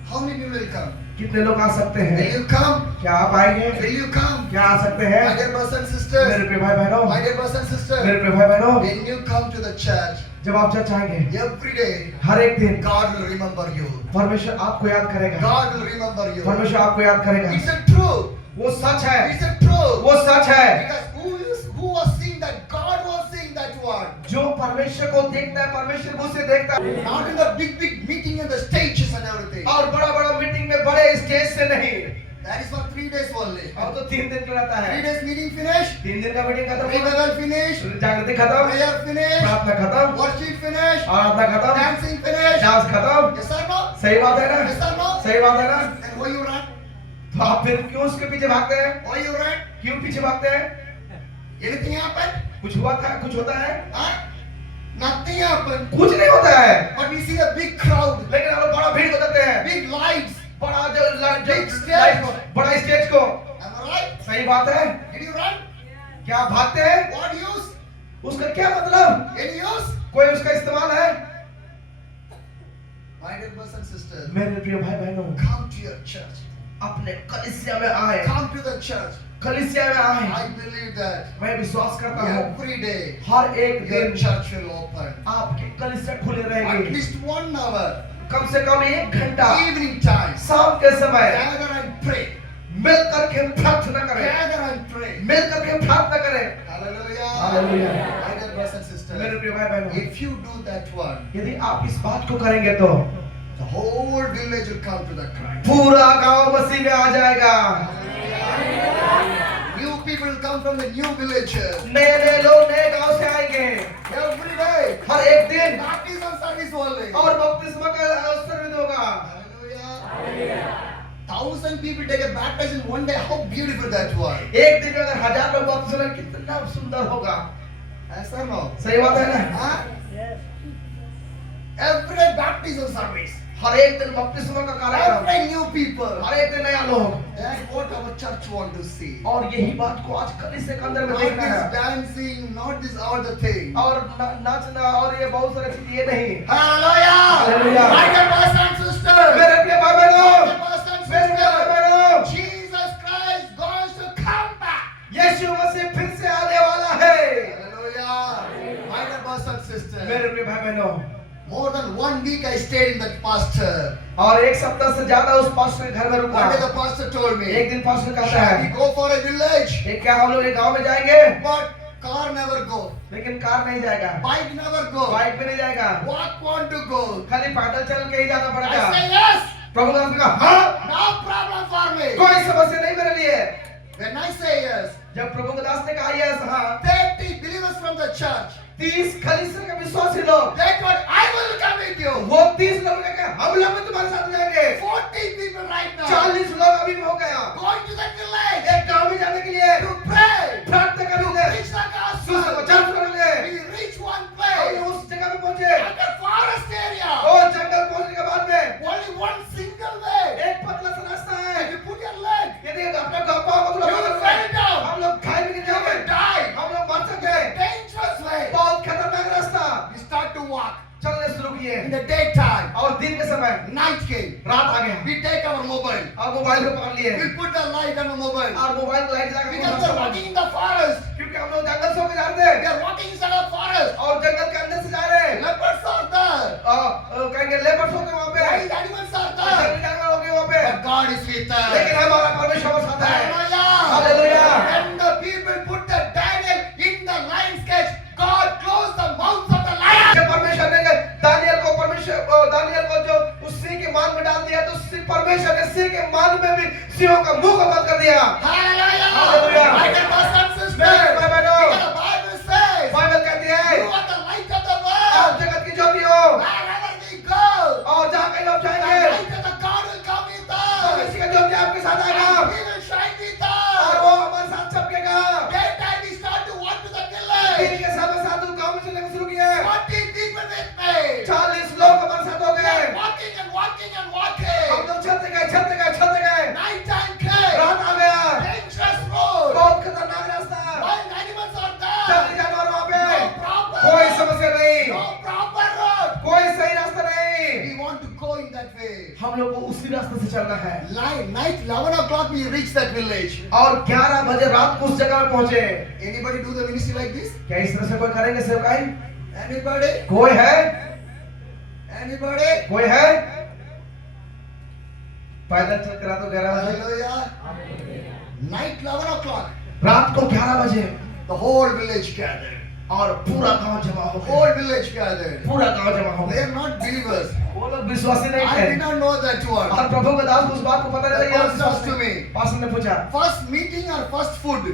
How many people will come? कितने लोग आ सकते हैं? Will you come? क्या आप आएंगे? Will you come? क्या आ सकते हैं? My dear brothers and मेरे sisters, प्रिय भाई बहनों, my dear brothers and मेरे sisters, प्रिय भाई बहनों, when you come to the church, जब आप चर्च आएंगे every day, हर एक दिन God will remember you. परमेश्वर आपको याद करेगा। God will remember you. परमेश्वर आपको याद करेगा। It's a truth. वो सच है, It's a truth. वो सच है। Because who was seeing that? God was seeing that one. जो परमेश्वर को देखता है, परमेश्वर मुझसे देखता है। Not in the big meeting and the stages and everything. और बड़ा बड़ा मीटिंग में बड़े स्टेज से नहीं। That is for 3 days only. अब तो 3 दिन का रहता 3 है। days meeting finished. 3 दिन का मीटिंग खत्म, Revival finished. जागृति खत्म, Prayer finished. प्रार्थना खत्म, Worship finished. आराधना खत्म, Dancing finished. डांस खत्म। Yes or no? सही बात है ना? Yes or no? सही बात है ना? And why you run? तो आप फिर क्यों उसके पीछे भागते हैं? Why you run? क्यों पीछे भागते हैं? Anything happened? कुछ हुआ था? कुछ होता है? Huh? Nothing happened. कुछ नहीं होता है। But we see a big crowd, लेकिन हम लोग बड़ा भीड़ को देखते हैं, big lights. बड़ा जो Big stage. लाइट को, बड़ा स्टेज को। Am I right? सही बात है? Did you run? क्या आप भागते हैं? What use? उसका क्या मतलब? Any use? कोई उसका इस्तेमाल है? My dear brothers and sisters, मेरे प्रिय भाई बहनों, come to your church. अपने कलीसिया में आए, Come to the church. कलीसिया में आए। I believe that मैं विश्वास करता हूँ every day हर एक your दिन church will open. आपकी कलीसिया खुले At रहेगी। least 1 hour, कम से कम 1 घंटा evening time. शाम के समय Gather and pray. मिल करके प्रार्थना करें, Gather and pray. मिल करके प्रार्थना करें। Hallelujah. Hallelujah. My dear brothers and sisters, मेरे प्रिय भाई बहनों, if you do that one, यदि आप इस बात को करेंगे तो the whole village will come to the Christ. पूरा गांव मसीह में आ जाएगा। New people will come from the new villages. नए नए लोग नए गांव से आएंगे Every day. हर एक दिन Baptism service only. और बपतिस्मा का अवसर भी होगा Hallelujah. 1,000 people take a baptism in one day. How beautiful that was. एक दिन में अगर 1000 लोग बपतिस्मा लें, कितना सुंदर होगा Yes or no? सही बात है ना Huh? Every day baptism service. हर एक दिन बपतिस्मा का कार्यक्रम Every new people. हर एक दिन नया लोग That's what our church want to see. और यही बात को आज कलीसिया के अंदर में Not देखना this है dancing, not this all the thing. और नाचना और ये बहुत सारे चीज ये नहीं Hallelujah! Hallelujah. My dear brothers and sisters. मेरे प्रिय भाई बहनों My dear brothers and मेरे प्रिय भाई sisters. बहनों Jesus Christ going to come back. यीशु मसीह फिर से आने वाला है Hallelujah. My dear brothers and sisters. मेरे प्रिय भाई बहनों More than 1 week I stayed in that pastor. और एक सप्ताह से ज्यादा उस पास्टर के घर में रुका One day the pastor told me, एक दिन पास्टर कहता shall we है go for a village? क्या हम लोग एक गांव में जाएंगे But car never go. लेकिन कार नहीं जाएगा Bike never go. बाइक में नहीं जाएगा Walk want to go. खाली पैदल चल के ही जाना I पड़ेगा say yes. प्रभु दास ने कहा हाँ No problem for me. कोई समस्या नहीं मेरे लिए When I say yes, जब प्रभु दास ने कहा यस हाँ 30 believers from the church, 30 कलीसिया के विश्वासी लोग they thought I will come with you. वो 30 लोग ने कहा हम लोग भी तुम्हारे साथ जाएंगे 40 people right now 40 लोग अभी हो गया going to that village एक गांव में जाने के लिए to pray, प्रार्थना करेंगे preach the सुसमाचार gospel. करेंगे We reach one हम place उस जगह पे पहुंचे at the forest area. और जंगल पहुंचने के बाद में Only one single way. एक पतला सा रास्ता है If you put your leg, यदि अपना गप्पा को you will fall down. हम लोग खाई में गिर You will जाएंगे die. हम लोग मर सकते हैं Dangerous way. बहुत खतरनाक रास्ता We start to walk चलने शुरू किए in the daytime. और दिन के समय Night came. रात आ गया We take our mobile. और मोबाइल को पकड़ लिए We put the light on the mobile. और मोबाइल को लाइट लगा Because we are walking in the forest. क्योंकि हम लोग जंगल से होकर जा रहे We थे are walking inside the forest. और जंगल के अंदर से जा रहे हैं Leopards are there. कहेंगे लेपर्स होंगे वहाँ पे Wild animals are there. जंगली जानवर होंगे वहाँ पे But God is with us. लेकिन हमारा परमेश्वर हमारे साथ है Hallelujah. Hallelujah. When the people put the Daniel in the lion's cage, God closed the mouth of the lion. जब परमेश्वर ने दानियल को जो उस सिंह के मान में डाल दिया तो परमेश्वर ने सिंह के मान में भी सिंहों का मुंह को बंद कर दिया Hallelujah. Hallelujah. My dear brothers and sisters. मेरे भाई बहनों, Because the Bible says, Bible कहती है you are the light of the आप world. जगत की ज्योति हो Wherever we go, और जहाँ कहीं आप the जाएंगे light of the God will come with us. परमेश्वर का ज्योति आपके साथ आएगा And He will shine with और us. वो हमारे साथ चमकेगा Daytime we start to walk to the दिन village. के साथ साथ गांव में चलने शुरू किए 40 people with me. 40 लोग हमारे साथ हो We गए are walking and walking and हम walking. लोग चलते गए Night time came. रात आ गया Dangerous road. बहुत खतरनाक रास्ता Wild animals are जंगली there. जानवर वहाँ पे No proper कोई road. समस्या नहीं No proper road. कोई सही रास्ता नहीं We want to go in that way. हम लोग को उसी रास्ते से चलना है Night 11 o'clock we reach that village. और 11 बजे रात को उस जगह में पहुंचे Anybody do the ministry like this? क्या इस तरह से कोई करेंगे सेवकाई Anybody? कोई है Anybody? कोई है पैदल चल कर रात को 11 बजे Hallelujah. Night 11 o'clock. रात को 11 बजे The whole village gathered. और पूरा गांव जमा हो गया Whole village gathered. पूरा गांव जमा हो They गया are not believers. वो लोग विश्वासी नहीं I did थे not know that one. और प्रभु का दास को उस बात को पता नहीं The था pastor asked to me, pastor ने पूछा first meeting or first food?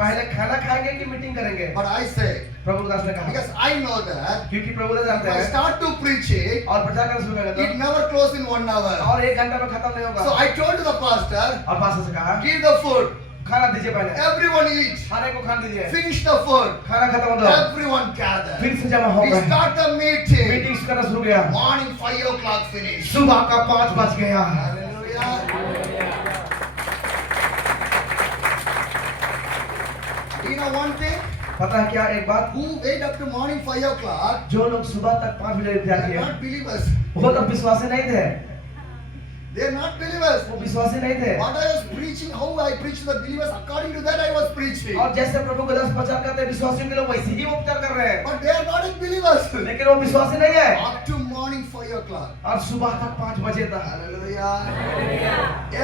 पहले खाना खाएंगे कि मीटिंग करेंगे But I say, प्रभु का दास ने कहा because I know that क्योंकि प्रभु दास if जानते I हैं start to preach it, और प्रचार करना शुरू करेंगे it never close in 1 hour. और 1 घंटा में खत्म नहीं So होगा I told the pastor, और पास्टर से कहा give the food. खाना दीजिए पहले Everyone eat. खाने को खाना दीजिए Finish the food. खाना खत्म हो गया Everyone gather. फिर से जमा हो We गए start the meeting. मीटिंग करना शुरू किया Morning 5 o'clock finish. सुबह का 5 बज गया Hallelujah. Do you know one thing? पता है क्या एक बात Who wait up to morning 5 o'clock? जो लोग सुबह तक 5 बजे They जाते are हैं not believers. वो लोग विश्वासी नहीं थे They are not believers. वो विश्वासी नहीं थे What I was preaching, how I preached to the believers, according to that I was preaching. और जैसे प्रभु का दास प्रचार करते हैं विश्वासियों के लोग वैसे ही वो प्रचार कर रहे हैं But they are not believers. लेकिन वो विश्वासी नहीं है Up to morning 5 o'clock. और सुबह तक 5 बजे तक Hallelujah.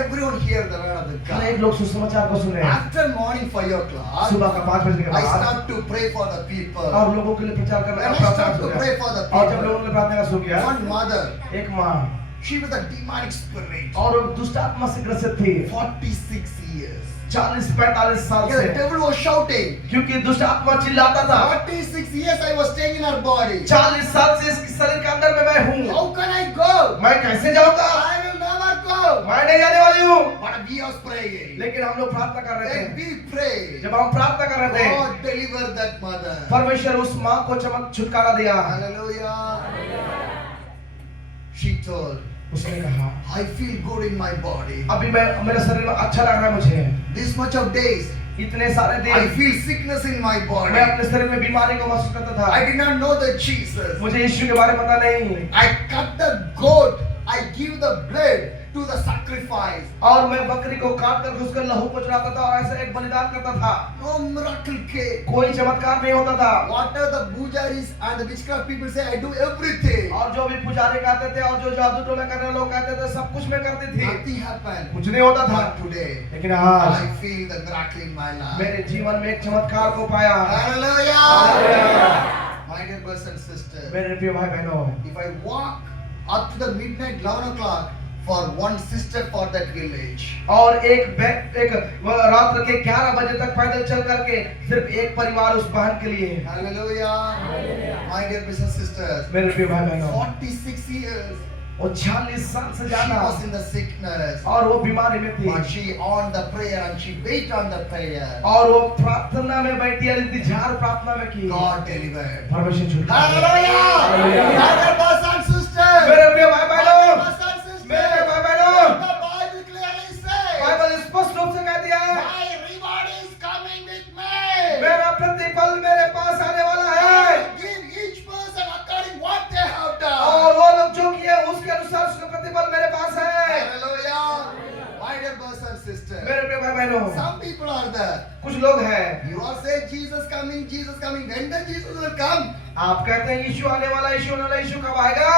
Everyone hear the word of the her God. एक लोग सुसमाचार को सुने After morning 5 o'clock, सुबह का 5 बजे के I बाद start to pray for the people. और लोगों के लिए प्रचार करना When I प्रार्थना start शुरू to pray किया for the और जब people, लोगों ने प्रार्थना शुरू किया one mother, एक माँ She was a demonic spirit. और वो दुष्ट आत्मा से ग्रसित थी 46 years. 40-45 साल Yeah, the से, devil was shouting. क्योंकि दुष्ट आत्मा चिल्लाता था 46 years I was staying in her body. 40 साल से इसके शरीर के अंदर में मैं हूँ, How can I go? मैं कैसे जाऊंगा, I will never go. मैं नहीं जाने वाली हूँ। But we was praying. लेकिन हम लोग प्रार्थना कर रहे Then थे, we pray. जब हम प्रार्थना कर रहे थे God deliver that mother. परमेश्वर उस माँ को छुटकारा दिया। Hallelujah. She told, उसने कहा I feel good in my body. अभी मैं मेरे शरीर में अच्छा लग रहा है मुझे, This much of days, इतने सारे I दिन feel sickness in my body. मैं अपने शरीर में बीमारी को महसूस करता था, I did not know the Jesus. मुझे यीशु के बारे में पता नहीं, I cut the goat. I give the blood to the sacrifice. और मैं बकरी को काट कर उसका लहू को चढ़ाता था और ऐसा एक बलिदान करता था। No miracle came. कोई चमत्कार नहीं होता था। Whatever the pujaris and the witchcraft people say, I do everything. और जो भी पुजारी कहते थे और जो जादू टोना करने वाले लोग कहते थे, सब कुछ मैं करती थी, Nothing happened. कुछ नहीं होता था। But today, लेकिन आज I feel the miracle in my life. मेरे जीवन में एक चमत्कार को पाया। Hallelujah. Hallelujah. My dear brothers and sisters, मेरे प्रिय भाई बहनों, if I walk up to the midnight 11 o'clock for one sister for that village, और एक रात के 11 बजे तक पैदल चल करके सिर्फ एक परिवार उस बहन के लिए। hallelujah. My dear brothers and sisters, मेरे प्रिय भाई बहनों, 46 years और 46 साल से she ज्यादा was in the sickness, और वो बीमारी में थी, but she on the prayer and she wait on the prayer. और वो प्रार्थना में बैठी और इंतजार प्रार्थना में की। God delivered. परमेश्वर छुटकारा दिया। Hallelujah. Hallelujah. My dear brothers and sisters, मेरे प्रिय भाई my बहनों, dear brothers and sisters, मेरे भाई बहनों, the Bible clearly says, Bible स्पष्ट रूप से कह दिया है, my reward is coming with me. मेरा प्रतिफल मेरे पास आने वाला I है, will give each person according what they have done. और वो लोग जो किए उसके अनुसार उसका प्रतिफल मेरे पास है। Hallelujah. My dear brothers and sisters, मेरे प्रिय भाई बहनों, some people are there. कुछ लोग हैं, You all say Jesus coming, Jesus coming. When the Jesus will come? आप कहते हैं यीशु आने वाला, यीशु आने वाला, यीशु कब आएगा?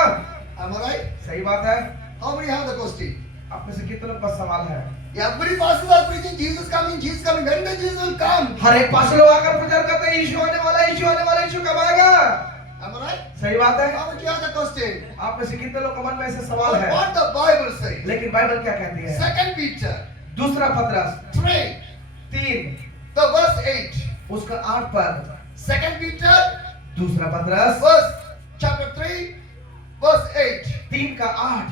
Am I right? सही बात है। How many have the question? आप में से कितने लोग पास सवाल है? Every pastor are preaching Jesus coming, Jesus coming. When the Jesus will come? हर एक पास लोग आकर प्रचार करते हैं यीशु आने वाला, यीशु आने वाला, यीशु कब आएगा? Am I right? सही बात है। How many have the question? आप में से कितने लोग के मन में ऐसे सवाल है? What the Bible says? लेकिन बाइबल क्या कहती है? Second Peter दूसरा पतरस 3, 3 the verse 8. उसका 8 पर, Second Peter दूसरा पतरस verse chapter 3, verse 8. 3 का 8।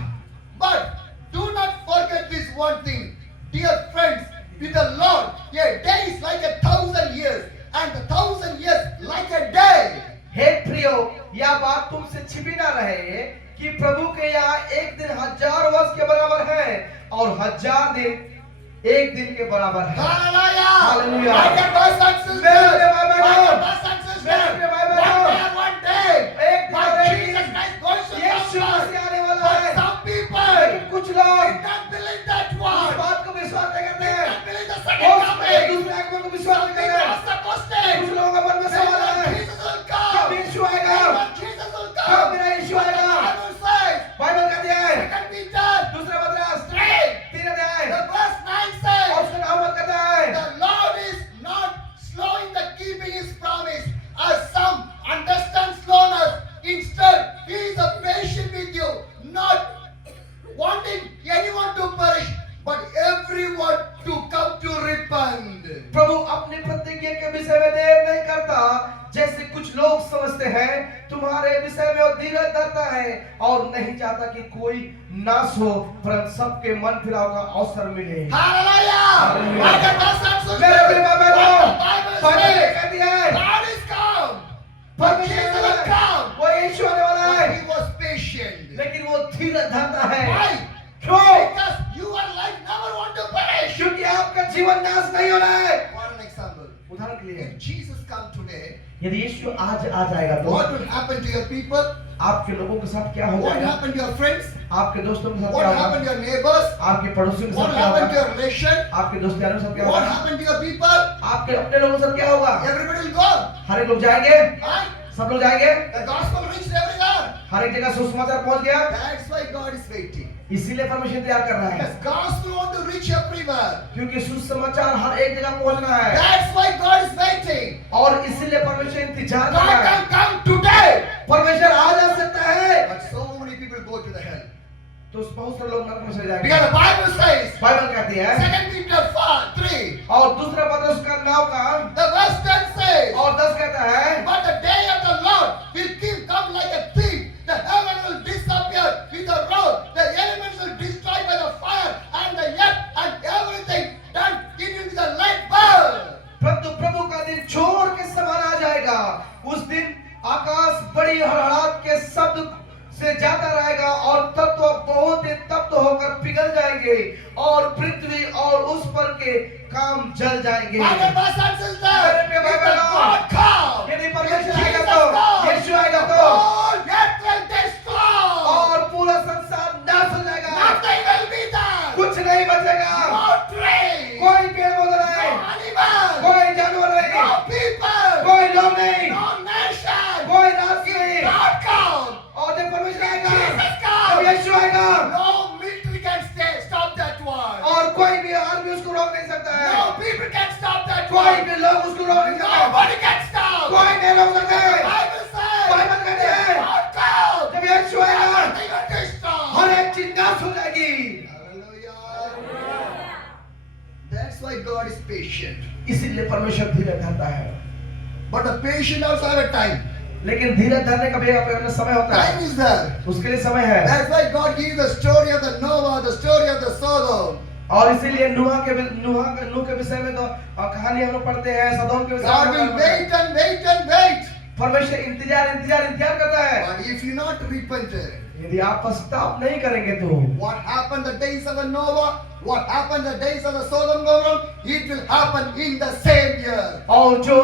But do not forget this one thing, dear friends, with the Lord, a day is like 1,000 years, and 1,000 years like a day. हे प्रियो, यह बात तुमसे छिपी ना रहे कि प्रभु के यहाँ एक दिन 1000 वर्ष के बराबर है और 1000 दिन एक दिन के बराबर है। Hallelujah! Hallelujah! My dear brothers and sisters, मेरे भाई my बहनों, dear brothers and sisters, मेरे भाई बहनों, one day, एक दिन my और एक Jesus दिन Christ going to Yeshu come Masih back. आने वाला है। But some people लेकिन कुछ लोग did not believe that इस one. बात को विश्वास नहीं करते Did हैं, not believe the वो second coming. दूसरे आगमन को विश्वास Some नहीं people करते। ask the question, कुछ लोगों के मन में सवाल when है, Jesus will कब come? यीशु आएगा? When Jesus will कब come? मेरा यीशु But the आएगा? Bible says, बाइबल कहती है, Second Peter दूसरा पतरस 3, 3 अध्याय the verse 9 और says, उसका नाम कहता है, the Lord is not slow in the keeping his promise, as some understand slowness. Instead, he is a patient with you, not wanting anyone to perish, but everyone to come to repent. प्रभु अपने प्रतिज्ञा के विषय में देर नहीं करता, जैसे कुछ लोग समझते हैं, तुम्हारे विषय में वो धीरज धरता है और नहीं चाहता कि कोई नाश हो, परंतु सबके मन फिराव का अवसर मिले। Hallelujah! Hallelujah. My dear brothers and sisters, मेरे प्रिय भाई बहनों, what the Bible Bible says, कहती है, God is come, but परमेश्वर Jesus आने will वाला है, come. वो यीशु आने वाला है, But he was patient. लेकिन वो धीरज धरता है। Why? क्यों? Because your life never want to perish. क्योंकि आपका जीवन नाश नहीं होना है। For an example, उदाहरण के लिए, if Jesus come today, यदि यीशु आज आ जाएगा तो what will happen to your people? आपके लोगों के साथ क्या हो What will जाएगा? happen to your friends? आपके दोस्तों के साथ What क्या will happen होगा? to your neighbors? आपके पड़ोसियों के What साथ will क्या happen to होगा? your relation? आपके दोस्त यारों के साथ क्या What will होगा? happen to your people? आपके अपने लोगों के साथ क्या होगा? Everybody will go. हर एक लोग जाएंगे, Right? सब लोग जाएंगे, The gospel reached everywhere. हर एक जगह सुसमाचार पहुंच गया। That's why God is waiting. इसीलिए परमेश्वर तैयार कर रहा है, Because gospel want to reach everywhere. क्योंकि सुसमाचार हर एक जगह पहुंचना है That's why God is waiting. और इसीलिए परमेश्वर इंतजार कर God रहा है। can come today. परमेश्वर आ जा सकता है, But so many people go to the hell. तो बहुत से लोग नरक में चले जाएंगे। Because the Bible says, Bible कहती है 2 Peter 3, और दूसरा पत्र उसका 9 का the verse 10 says, और 10 कहता है but the day of the Lord will come like a thief. The heaven will disappear with a roar. The elements will destroy by the fire, and the earth and everything done it will be the light burn. परंतु प्रभु का दिन चोर के समान आ जाएगा। उस दिन आकाश बड़ी हड़हड़ाहट के शब्द से जाता रहेगा और तत्व बहुत ही तप्त होकर पिघल जाएंगे और पृथ्वी और उस पर के काम जल जाएंगे। My dear brothers and sisters, मेरे प्रिय भाई if the बहनों, God comes, यदि if परमेश्वर Jesus आएगा तो comes, यीशु आएगा the तो whole earth will destroy. और पूरा संसार नाश हो जाएगा। Nothing will be there. कुछ नहीं बचेगा। No tree, कोई पेड़ पौधा no नहीं, animal, कोई जानवर नहीं, no people, कोई लोग नहीं, no nation. कोई राष्ट्र नहीं। God comes. और जब परमेश्वर आएगा Jesus जब comes. यीशु आएगा No military can stop that war. और कोई भी आदमी उसको रोक नहीं सकता है। No people can stop that war. कोई भी लोग उसको रोक नहीं सकता। Nobody can stop. कोई नहीं रोक सकता है। Bible says, बाइबल कहती है God comes. जब यीशु आएगा Nothing will destroy. हर एक चीज नाश हो जाएगी। Hallelujah. That's why God is patient. इसीलिए परमेश्वर धीरज धरता है। But the patient also have a time. लेकिन धीरज धरने का भी अपना समय होता है। Time is there. उसके लिए समय है। That's why God gives the story of the Noah, the story of the Sodom. और इसीलिए नूह के विषय में तो कहानी हम लोग पढ़ते हैं। सदोम के विषय God में will पढ़ते हैं। wait and wait and wait. परमेश्वर इंतजार करता है। But if you not repented, यदि आप पश्चाताप नहीं करेंगे तो what happened the days of the Noah, what happened the days of the Sodom and Gomorrah, it will happen in the same year. और जो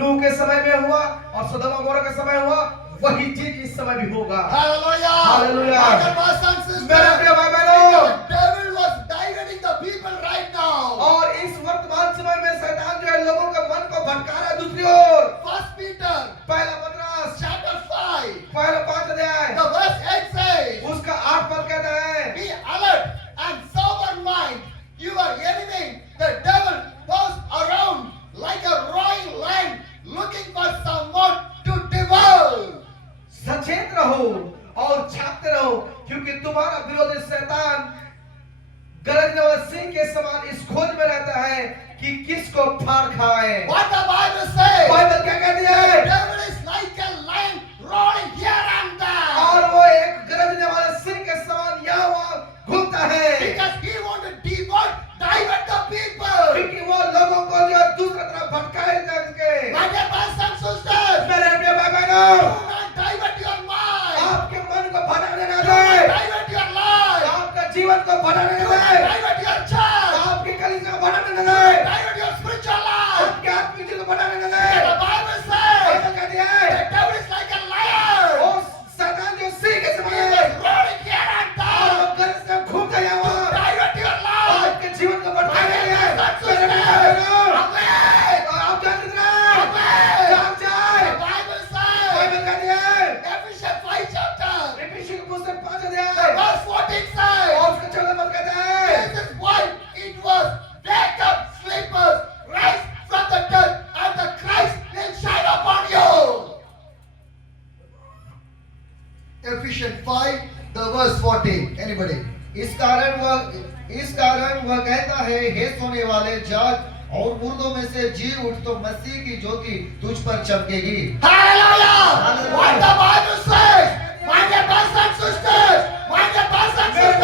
नूह के समय में हुआ और सदोम और गोमोरा के समय हुआ वही चीज इस समय भी होगा। Hallelujah. Hallelujah. My dear brothers and sisters, मेरे प्रिय भाई बहनों, the devil was diverting the people right now. और इस वर्तमान समय में शैतान जो है लोगों के मन को भटका रहा है दूसरी ओर। First Peter पहला पतरस chapter 5, पहला 5 अध्याय the verse 8 says, उसका 8 पद कहता है be alert and sober mind. You are enemy. The devil goes around like a roaring lion looking for someone to devour. सचेत रहो और छापते रहो क्योंकि तुम्हारा विरोधी शैतान गरजने वाले सिंह के समान इस खोज में रहता है कि किसको फाड़ खाए। What the Bible says? Bible क्या कहती The है? devil is like a lion roaring here and there. और वो एक गरजने वाले सिंह के समान यहाँ वहाँ घूमता है Because he want to divert the people. क्योंकि वो लोगों को जो दूसरी तरफ भटकाए जा सके। My dear brothers and sisters, मेरे प्रिय भाई बहनों, do not divert your mind. आपके मन को भटकने न Do they, not divert your life. आपका जीवन को भटकने Do न not they, divert your church. आपकी कलीसिया को भटकने न Do they, not divert your spiritual life. आपके आत्मिक जीवन को भटकने न दे। The Bible says बाइबल कहती है the devil is like a lion. वो शैतान जो सिंह के He समान is है roaring here and और वो there. गरज से घूमता है To वहाँ divert your life. आपके जीवन को My भटकाने के dear लिए। brothers and मेरे प्रिय भाई sisters, बहनों, awake. और आप जानते हैं Awake. जाग जाए। The Bible says बाइबल कहती है Ephesians 5 chapter, एफिसी की पुस्तक 5 the अध्याय verse 14 says, और उसका 14 पद कहता है this is why it was wake up sleepers, rise from the dead, and the Christ will shine upon you. Ephesians 5, the verse 14. Anybody? इस कारण वह कहता है हे सोने वाले जाग और मुर्दों में से जी उठ तो मसीह की ज्योति तुझ पर चमकेगी। Hallelujah! What the Bible says, my dear brothers and sisters, my dear brothers and sisters,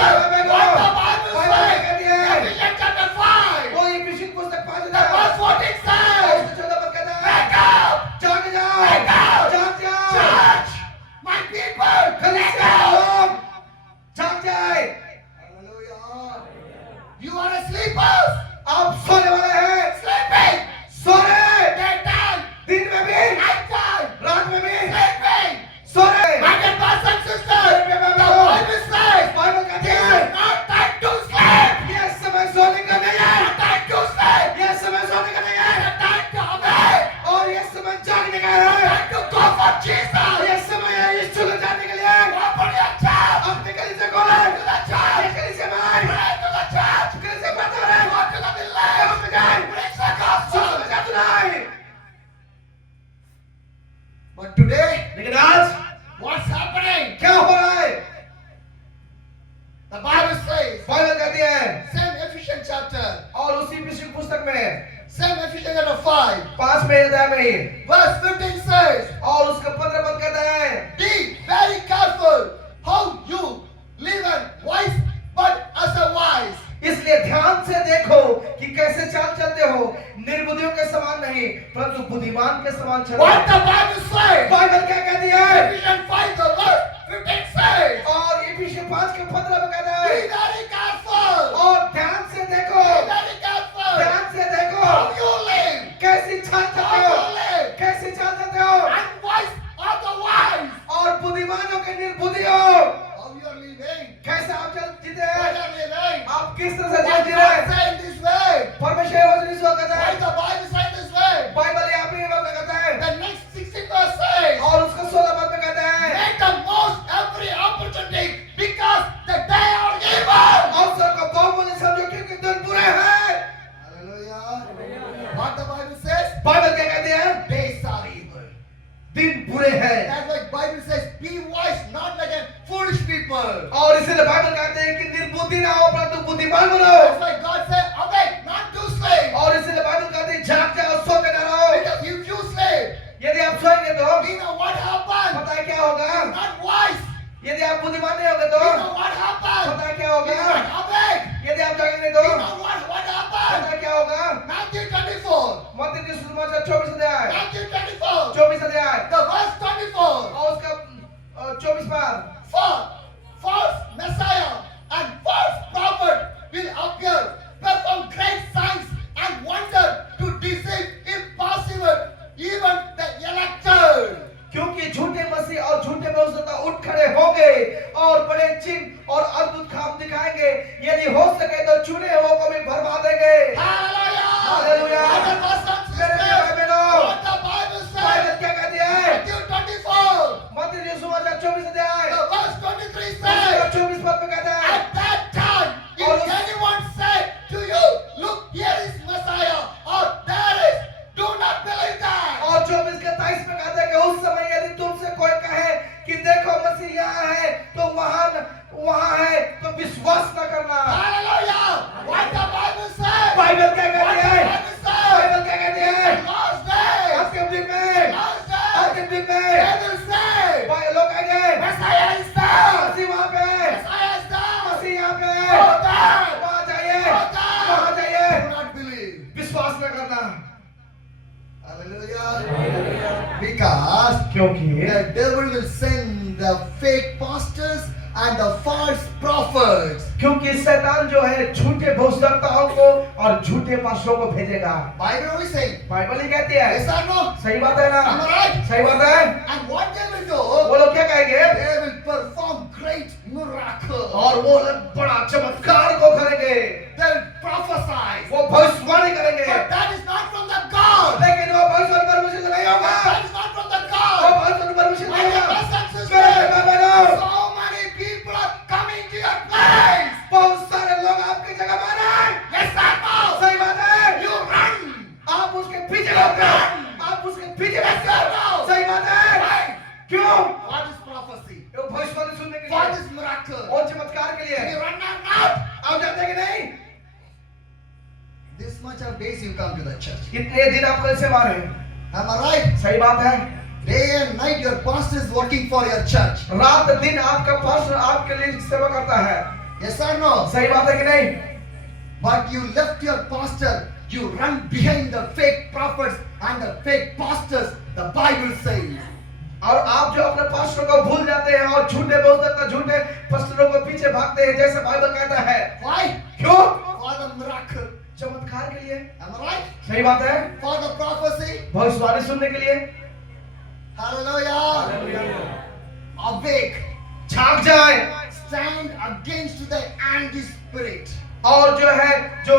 what the Bible says, Ephesians chapter 5, वो एफिसी की पुस्तक 5 the अध्याय verse 14 और says, उसका 14 पद कहता है wake up, जाग जाओ wake up, जाग जाओ church, my people, wake कलीसिया up. लोग जाग जाए। Hallelujah. You are a sleepers, आप सोने वाले हैं sleeping, सो रहे daytime, दिन में भी nighttime, रात में भी sleeping. सो रहे। My dear brothers and sisters, the Bible says, Bible कहती this है is not time to sleep. ये समय सोने का नहीं है, Not time to sleep. ये समय सोने का नहीं है It's time to awake. और ये समय जागने का है। Time to go for Jesus. ये समय है यीशु को जाने के लिए। Open your church. अपने कलीसिया खोले, To the church. ये कलीसिया में आए, Pray to the church. कलीसिया प्रार्थना करें। 5, 5वें अध्याय में ही verse 15 says, और उसका 15 पद कहता है, be very careful how you live and wise, but as a wise. इसलिए ध्यान से देखो कि कैसे चाल चलते हो, निर्बुद्धियों के समान नहीं परंतु बुद्धिमान के समान चलो। What the Bible says? Bible क्या कहती है? Ephesians 5 the verse 15 says, और इफिसियन 5 के 15 में कहता be है, very careful. और ध्यान से देखो, Be very careful. ध्यान से देखो How you live. कैसी चाल चलते How हो, you live. कैसे चाल चलते हो, And wise are the wise. और बुद्धिमानों के निर्बुद्धि हो, How you are living. कैसे आप चल जीते Why हैं, are living? आप किस तरह से Why जी God रहे हैं। say in this way? परमेश्वर ये वचन इस वक्त कहता Why है, the Bible say this way? Bible यहाँ पे ये वक्त कहता है, The next 16 verse says, और उसका 16 पद में कहता है, make the most every opportunity because the day are evil. अवसर को बहुमूल्य समझो क्योंकि दिन बुरे हैं। Hallelujah. What the Bible says? Bible क्या कहती है? Days are evil. दिन बुरे हैं। That's why Bible says, be wise, not like a foolish people. और इसीलिए बाइबल कहते हैं कि निर्बुद्धि ना हो परंतु बुद्धिमान बनो। That's why God said, awake, not to sleep. और इसीलिए बाइबल कहती है जाग जाओ, सो के ना रहो। Because if you sleep, यदि आप सोएंगे तो you know what happened. पता है क्या होगा? Not wise. यदि आप बुद्धिमान नहीं होंगे तो You know what happened. पता है क्या You होगा? not awake. यदि आप जागेंगे तो You know what happened. पता है क्या होगा? Matthew 24. मत्ती के सुसमाचार 24 अध्याय, Matthew 24. 24 अध्याय The verse 24. और उसका 24 पद, For false Messiah and false prophet will appear, perform great signs and wonder to deceive, if possible, even the elected. क्योंकि झूठे मसीह और झूठे भविष्यवक्ता उठ खड़े होंगे और बड़े चिन्ह और अद्भुत काम दिखाएंगे, यदि हो सके तो चुने हुओं को भी भरमा देंगे। Hallelujah! Hallelujah! Other verses मेरे says, प्यारे बहनों, what the Bible Bible says. क्या कहती है? Matthew 24. मत्ती के सुसमाचार 24 अध्याय, The verse 23 उसका says, 24 पद में कहता है, at that time, और if anyone say to you, look, here is Messiah, or there is, do not believe that. और 24 के 23 में कहता है कि उस समय यदि तुमसे कोई कहे कि देखो मसीह यहाँ है तो वहाँ है तो विश्वास न करना। Hallelujah! What the Bible says. Bible क्या कहती है? What the Bible says. Bible क्या कहती है? Last day. अंतिम दिन में, Last day. अंतिम दिन में They will say, लोग कहेंगे Messiah is there. मसीह वहाँ पे है, Messiah is there. मसीह यहाँ पे है, Go there. वहाँ जाइए, Go there. वहाँ जाइए, Do not believe. विश्वास न करना। Hallelujah. Because क्योंकि the devil will send the fake pastors and the false prophets. क्योंकि शैतान जो है झूठे भविष्यवक्ताओं को और झूठे पास्टरों को भेजेगा। Bible always saying, बाइबल ही कहती है, yes or no? सही बात है ना? Am I right? सही बात है। And what they will do, वो लोग क्या कहेंगे? they will perform great miracles. और वो लोग बड़ा चमत्कार को करेंगे, They will prophesy. वो भविष्यवाणी करेंगे, But that is not from the God. लेकिन वो भविष्यवाणी परमेश्वर से नहीं होगा। That is not from the वो God. भविष्यवाणी परमेश्वर से My नहीं dear होगा। brothers and मेरे sisters, बहनों, so many people are coming to your place. बहुत सारे लोग आपकी जगह में आ रहे हैं। Yes or no? सही बात है। You run. आप उसके पीछे लगते हैं, आप उसके पीछे लगते हैं। सही बात है। Why? क्यों? What is prophecy? वो भविष्यवाणी सुनने के What लिए is miracle? और चमत्कार के लिए You run or not? आप जाते हैं कि नहीं? This much of days you come to the church. कितने दिन आपको ऐसे मारे? Am I right? सही बात है। Day and night your pastor is working for your church. रात दिन आपका पास्टर आपके लिए सेवा करता है। Yes or no? सही बात है कि नहीं? But you left your pastor. You run behind the fake prophets and the fake pastors. The Bible says. और आप जो अपने पास्टर को भूल जाते हैं और झूठे भविष्यवक्ता झूठे पास्टरों को पीछे भागते हैं जैसे बाइबल कहता है। Why? क्यों? For the miracle. चमत्कार के लिए। Am I right? सही बात है। For the prophecy. भविष्यवाणी सुनने के लिए। Hallelujah. Awake. झांक जाए Stand against the anti-spirit. और जो है जो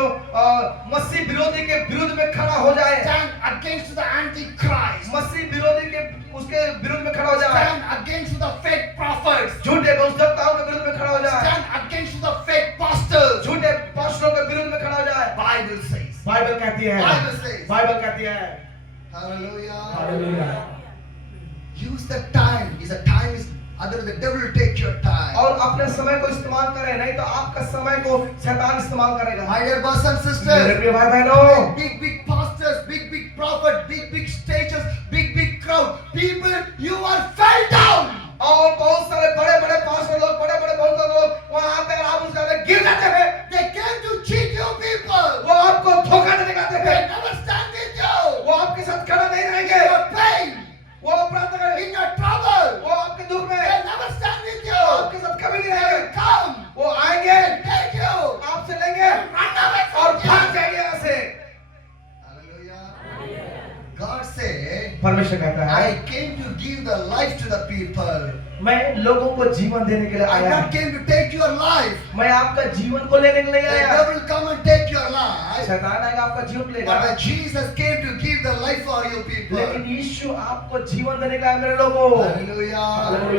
मसीह विरोधी के विरुद्ध में खड़ा हो जाए। Stand against the antichrist. मसीह विरोधी के उसके विरुद्ध में खड़ा हो जाए। Stand against the fake prophets. झूठे भविष्यवक्ताओं के विरुद्ध में खड़ा हो जाए। Stand against the fake pastors. झूठे पास्टरों के विरुद्ध में खड़ा हो जाए। Bible says. बाइबल कहती है। Bible says. बाइबल कहती है। Hallelujah. Hallelujah. Use the time. Time is other the devil will take your time. और अपने समय को इस्तेमाल करें, नहीं तो आपका समय को शैतान इस्तेमाल करेगा। My dear brothers and मेरे sisters, प्रिय भाई बहनों, big pastors, big prophet, big stages, big crowd. People, you are fell down. और बहुत सारे बड़े बड़े पास्टर लोग, बड़े बड़े बहुत सारे लोग वहां आते हैं, आप उसका गिर जाते हैं। They came to cheat you people. वो आपको धोखा देने का आते They हैं। never stand with you. वो आपके साथ खड़ा नहीं In रहेंगे। your pain, वो प्रार्थना करें, in your trouble, वो आपके दुख में they never stand with वो you. आपके साथ कभी नहीं They रहेंगे। will come, वो आएंगे, take you, आपसे लेंगे run away और from भाग you. जाएंगे यहाँ से। Hallelujah. God said, परमेश्वर कहता है, I came to give the life to the people. मैं लोगों को जीवन देने के लिए I आया not हूँ। came to take your life. मैं आपका जीवन को लेने के लिए The आया। devil come and take your life. शैतान आएगा आपका जीवन लेगा, But Jesus came to give the life for you people. लेकिन यीशु आपको जीवन देने के लिए आया मेरे लोगों। Hallelujah. हालेलुया।